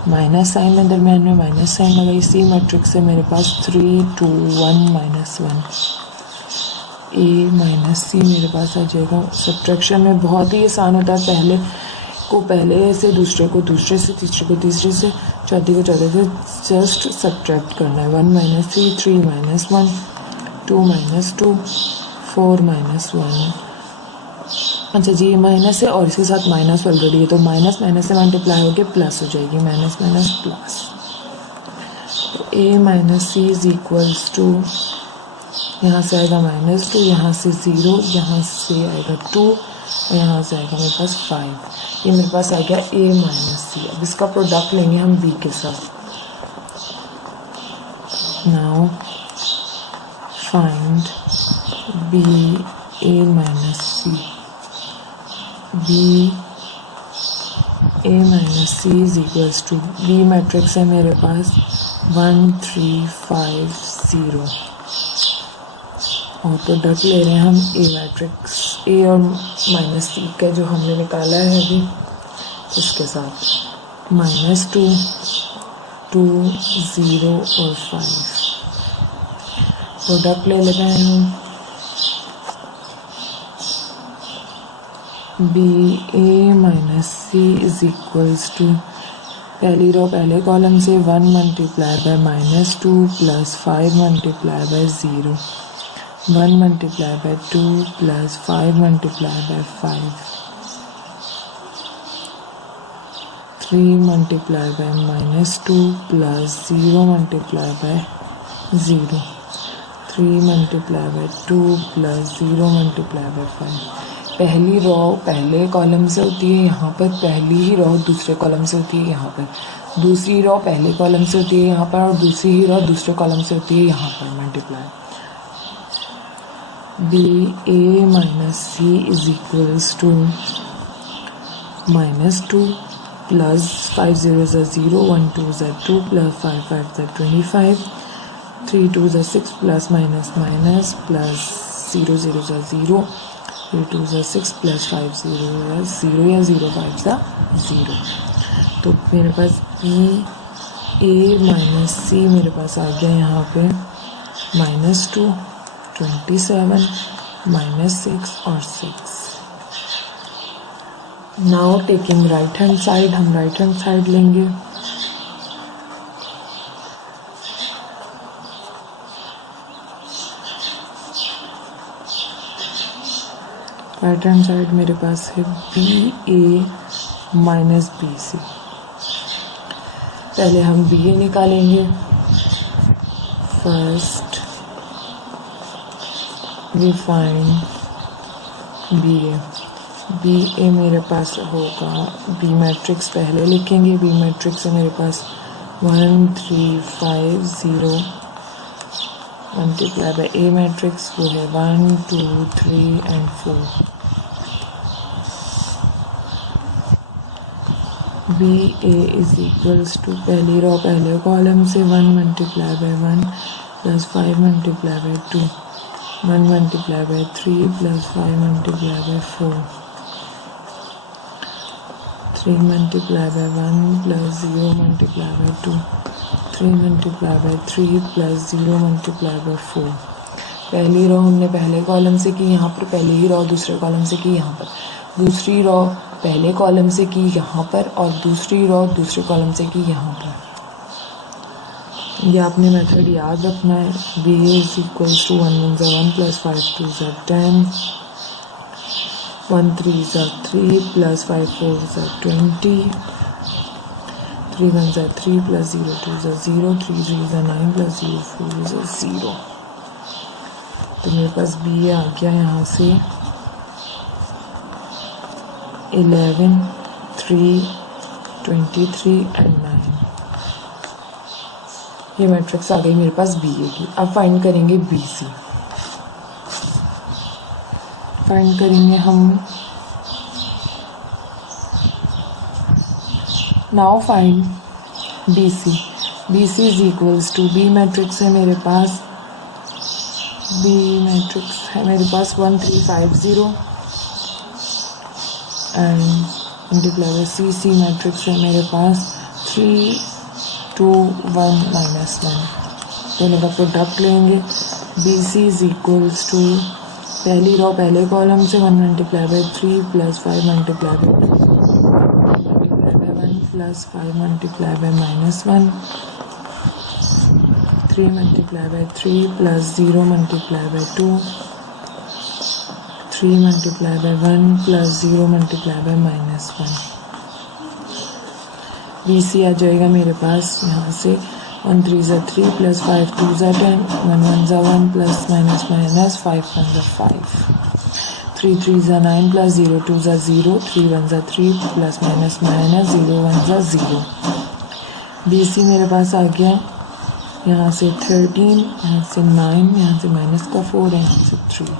माइनस साइन है दरम्यान में, माइनस साइन लगाई। सी मैट्रिक्स से मेरे पास 3 2 1 -1 ए माइनस सी मेरे पास आ जाएगा। सब्ट्रैक्शन में बहुत ही आसान होता है, पहले को पहले से, दूसरे को दूसरे से, तीसरे को तीसरे से, चौथी को चौथे से जस्ट सब्ट्रैक्ट करना है। 1 - 3 3 - 1 2 - 2 4 -1। अच्छा जी, ये माइनस है और इसके साथ माइनस ऑलरेडी है, तो माइनस माइनस से मल्टीप्लाई होकर प्लस हो जाएगी, माइनस माइनस प्लस। तो A minus C is equals to, यहाँ से आएगा -2, यहाँ से 0, यहाँ से आएगा 2 और यहाँ से आएगा मेरे पास 5। ये मेरे पास आ गया ए माइनस सी। अब इसका प्रोडक्ट लेंगे हम बी के साथ। Now find B A minus C. B A minus C is equals to, B matrix है मेरे पास 1 3 5 0 और प्रोडक्ट ले रहे हैं हम ए मैट्रिक्स, ए और माइनस सी का जो हमने निकाला है अभी, इसके साथ -2 2 0 और 5। प्रोडक्ट ले लेते हैं हम। B A minus C is equals to, पहली रो पहले कॉलम से 1 multiply by -2 plus 5 multiply by 0, 1 multiply by 2 plus 5 multiply by 5, 3 multiply by -2 plus 0 multiply by 0, 3 multiply by 2 plus 0 multiply by 5। पहली रो पहले column से होती है यहाँ पर, पहली ही रो दूसरे कॉलम से होती है यहाँ पर, दूसरी रो पहले कॉलम से होती है यहाँ पर और दूसरी ही रो दूसरे कॉलम से होती है यहाँ पर multiply. B A minus C is equals to -2 plus 5 0 0 1 2 2 plus 5 5 25 3 2 6 plus minus minus plus 0 0 0 3 2 6 plus 5 0 0 या 0 5 0। तो मेरे पास बी ए माइनस सी मेरे पास आ गया यहाँ पे -2 27 -6 और 6। Now taking right hand side, हम राइट हैंड साइड लेंगे। राइट हैंड साइड मेरे पास है B A minus B C. पहले हम बी ए निकालेंगे। First we find B A. B A मेरे पास होगा, बी मैट्रिक्स पहले लिखेंगे। बी मैट्रिक्स है मेरे पास 1 3 5 0 मल्टीप्लाई बाय ए मैट्रिक्स, वो है 1 2 3 and 4। B A is equals to, पहली रो पहले कॉलम से 1 multiply by 1 plus 5 multiply by 2, 1 multiply by 3 plus 5 multiply by 4, 3 multiply by 1 plus 0 multiply by 2, 3 multiply by 3 plus 0 multiply by 4। पहली रो हमने पहले column से की यहाँ पर, पहली ही रो दूसरे कॉलम से की यहाँ पर, दूसरी रो पहले कॉलम से की यहाँ पर और दूसरी रो दूसरे कॉलम से की यहाँ पर। ये आपने मेथड याद रखना है। B is equals to 1 1 1 plus 5 2 10, 1 3 3 plus 5 4 20, 3 1 3 plus 0 2 0, 3 3 9 plus 0 4 0। तो मेरे पास बी आ गया यहाँ से 11 3 23 एंड 9। ये मैट्रिक्स आ गई मेरे पास बी ए की। अब फाइंड करेंगे बी सी। फाइंड करेंगे हम, now find B C. B C is equals to, B matrix है मेरे पास, बी मैट्रिक्स है मेरे पास 1 3 5 0 and multiply by C. C matrix है मेरे पास 3 2 1 -1, दोनों का प्रोडक्ट लेंगे। BC इज इक्वल्स टू पहली रो पहले कॉलम से 1 multiply by 3 plus 5 multiply by 2 multiply by 1 plus 5 multiply by -1, 3 multiply by 3 plus 0 multiply by 2, 3 multiply by 1 plus 0 multiply by -1। BC आ जाएगा मेरे पास यहाँ से 1 3 ज़ा 3 प्लस 5 2 ज़ा 10, 1 1 ज़ा 1 प्लस माइनस 5 1 ज़ा 5, 3 3 ज़ा 9 प्लस 0 2 ज़ा 0, 3 1 ज़ा 3 प्लस माइनस 0 1 ज़ा 0। BC मेरे पास आ गया यहाँ से 13, यहाँ से 9, यहाँ से माइनस का 4, यहाँ से 3,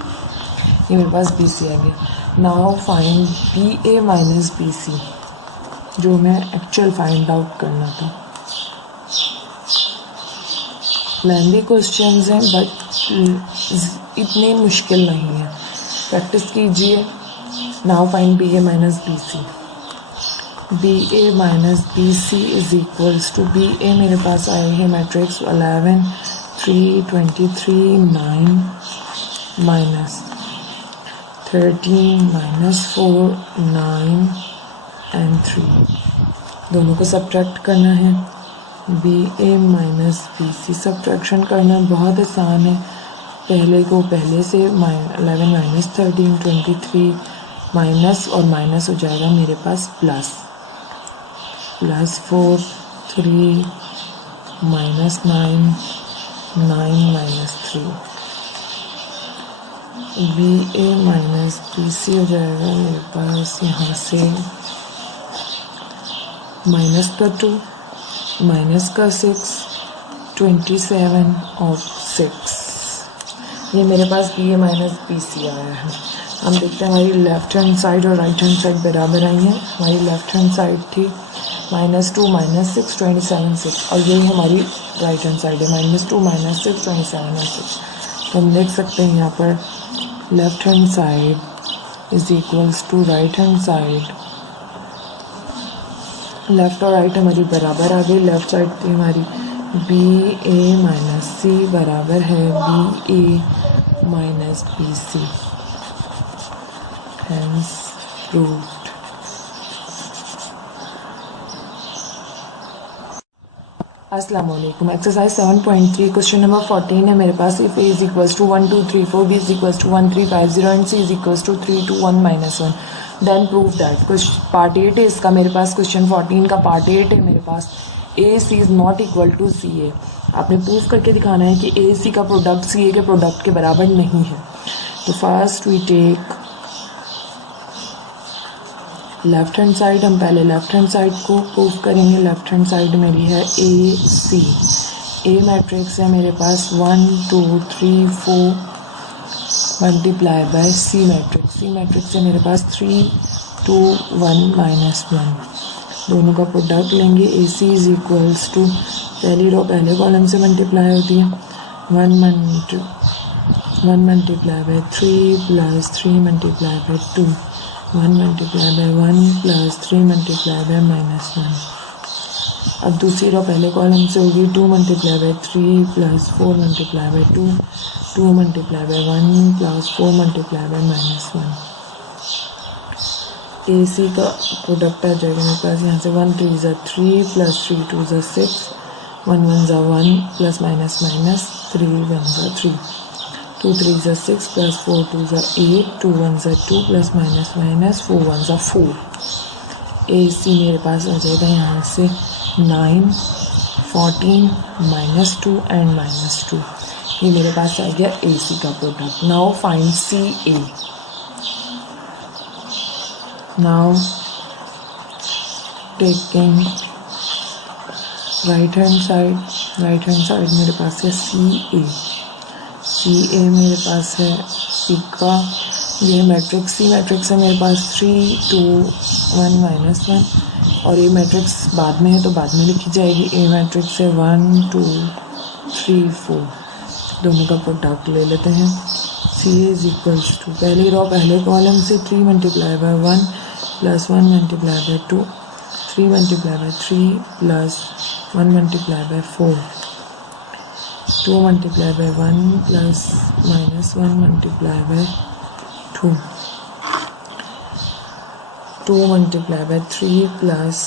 ये मेरे पास BC आ गया। Now find BA minus BC, जो मैं एक्चुअल फाइंड आउट करना था। लेंदी क्वेश्चंस हैं बट इतने मुश्किल नहीं है, प्रैक्टिस कीजिए। Now find BA minus BC। BA minus BC is equals to BA मेरे पास आए हैं मैट्रिक्स 11 3 23 9 माइनस 13 माइनस 4 9 एंड 3, दोनों को सब्ट्रैक्ट करना है। BA माइनस BC सब्ट्रैक्शन करना बहुत आसान है। पहले को पहले से 11 माइनस 13 23 माइनस और माइनस हो जाएगा मेरे पास plus 4 3 minus 9 minus 3। BA minus BC हो जाएगा मेरे पास यहाँ से माइनस का 2 माइनस का 6 27 और 6, ये मेरे पास BA माइनस BC आया है। हम देखते हैं हमारी लेफ्ट हैंड साइड और राइट हैंड साइड बराबर आई हैं। हमारी लेफ्ट हैंड साइड थी -2 -6 27 6 और यही हमारी राइट हैंड साइड है -2 -6 27 और 6। तो हम देख सकते हैं यहाँ पर left hand side is equals to right hand side. Left और राइट हमारी बराबर आ गई। लेफ्ट साइड थी हमारी BA माइनस C बराबर है BA minus BC, hence proved. अस्सलाम वालेकुम। एक्सरसाइज 7.3 क्वेश्चन नंबर 14 है मेरे पास। If A is equals to 1 2 3 4, B is equals to 1 3 5 0 and C is equals to 3 2 1 -1, then prove that. Part 8 है इसका मेरे पास, क्वेश्चन 14 का पार्ट 8 है मेरे पास। AC is not equal to CA। आपने प्रूव करके दिखाना है कि AC का प्रोडक्ट CA के प्रोडक्ट के बराबर नहीं है। तो first we take left hand side. हम पहले लेफ्ट हैंड साइड को प्रूव करेंगे। लेफ्ट हैंड साइड मेरी है AC। A मैट्रिक्स है मेरे पास 1 2 3 4 multiply by C matrix. C matrix है मेरे पास 3 2 1 -1, दोनों का प्रोडक्ट लेंगे। AC इज इक्वल्स टू पहली रो पहले कॉलम से मल्टीप्लाई होती है 1 multiply by 3 plus 3 multiply by 2, 1 multiply by 1 plus 3 multiply by -1। अब दूसरी रो पहले कॉलम से होगी 2 multiply by 3 plus 4 multiply by 2, 2 multiply by 1 plus 4 multiply by -1। AC का प्रोडक्ट आ जाएगा मेरे पास यहाँ से 1 3 ज़ा 3 प्लस 3 2 ज़ा 6, 1 1 ज़ा 1 प्लस माइनस 3 1 ज़ा 3, 2 3 ज़ा 6 प्लस 4 2 ज़ा 8, 2 1 ज़ा 2 प्लस माइनस 4 1 ज़ा 4। AC मेरे पास आ जाएगा यहाँ से 9 14 -2 एंड -2। ये मेरे पास आ गया AC का product. Now find CA। Now taking right hand side मेरे पास है CA मेरे पास है C का ये मैट्रिक्स। C मैट्रिक्स है मेरे पास 3 2 1 -1 और ये मैट्रिक्स बाद में है तो बाद में लिखी जाएगी। A मैट्रिक्स है 1 2 3 4, दोनों का प्रोडक्ट ले लेते हैं। CA इज इक्वल्स टू पहली रो पहले कॉलम से 3 multiply by 1 plus 1 multiply by 2, 3 multiplied by 3 plus 1 multiplied by 4, 2 multiplied by 1 plus minus 1 multiplied by 2, 2 multiplied by 3 plus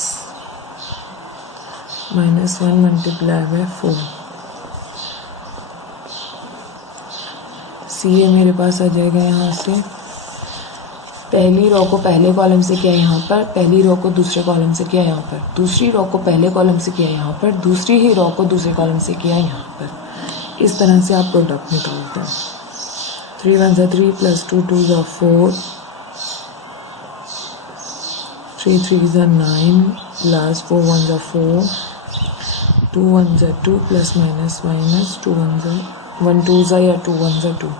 minus 1 multiplied by 4। सी ए मेरे पास आ जाएगा यहाँ से, पहली रो को पहले कॉलम से किया यहाँ पर, पहली रो को दूसरे कॉलम से किया यहाँ पर, दूसरी रो को पहले कॉलम से किया यहाँ पर, दूसरी ही रो को दूसरे कॉलम से किया यहाँ पर। इस तरह से आप प्रोडक्ट निकालते हैं। 3 1 3 plus 2 2 4, 3 3 9 plus 4 1 4, 2 1 2 plus minus minus 2 1 2 या 2 1 2,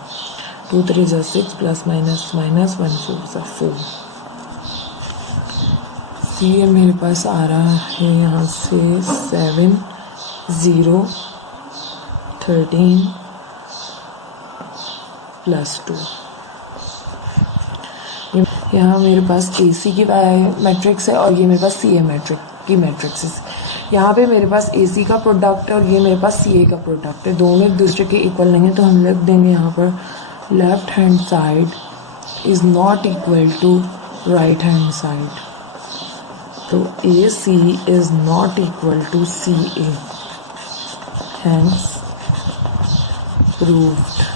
2 3 6 प्लस माइनस माइनस 1 4 4। ये मेरे पास आ रहा है यहाँ से 7 0 13 प्लस 2। यहाँ मेरे पास AC की मैट्रिक्स है और ये मेरे पास CA की मैट्रिक्स है। यहाँ पे मेरे पास AC का प्रोडक्ट है और ये मेरे पास CA का प्रोडक्ट है, दोनों एक दूसरे के इक्वल नहीं है, तो हम लिख देंगे यहाँ पर left hand side is not equal to right hand side. तो AC is not equal to CA, hence proved.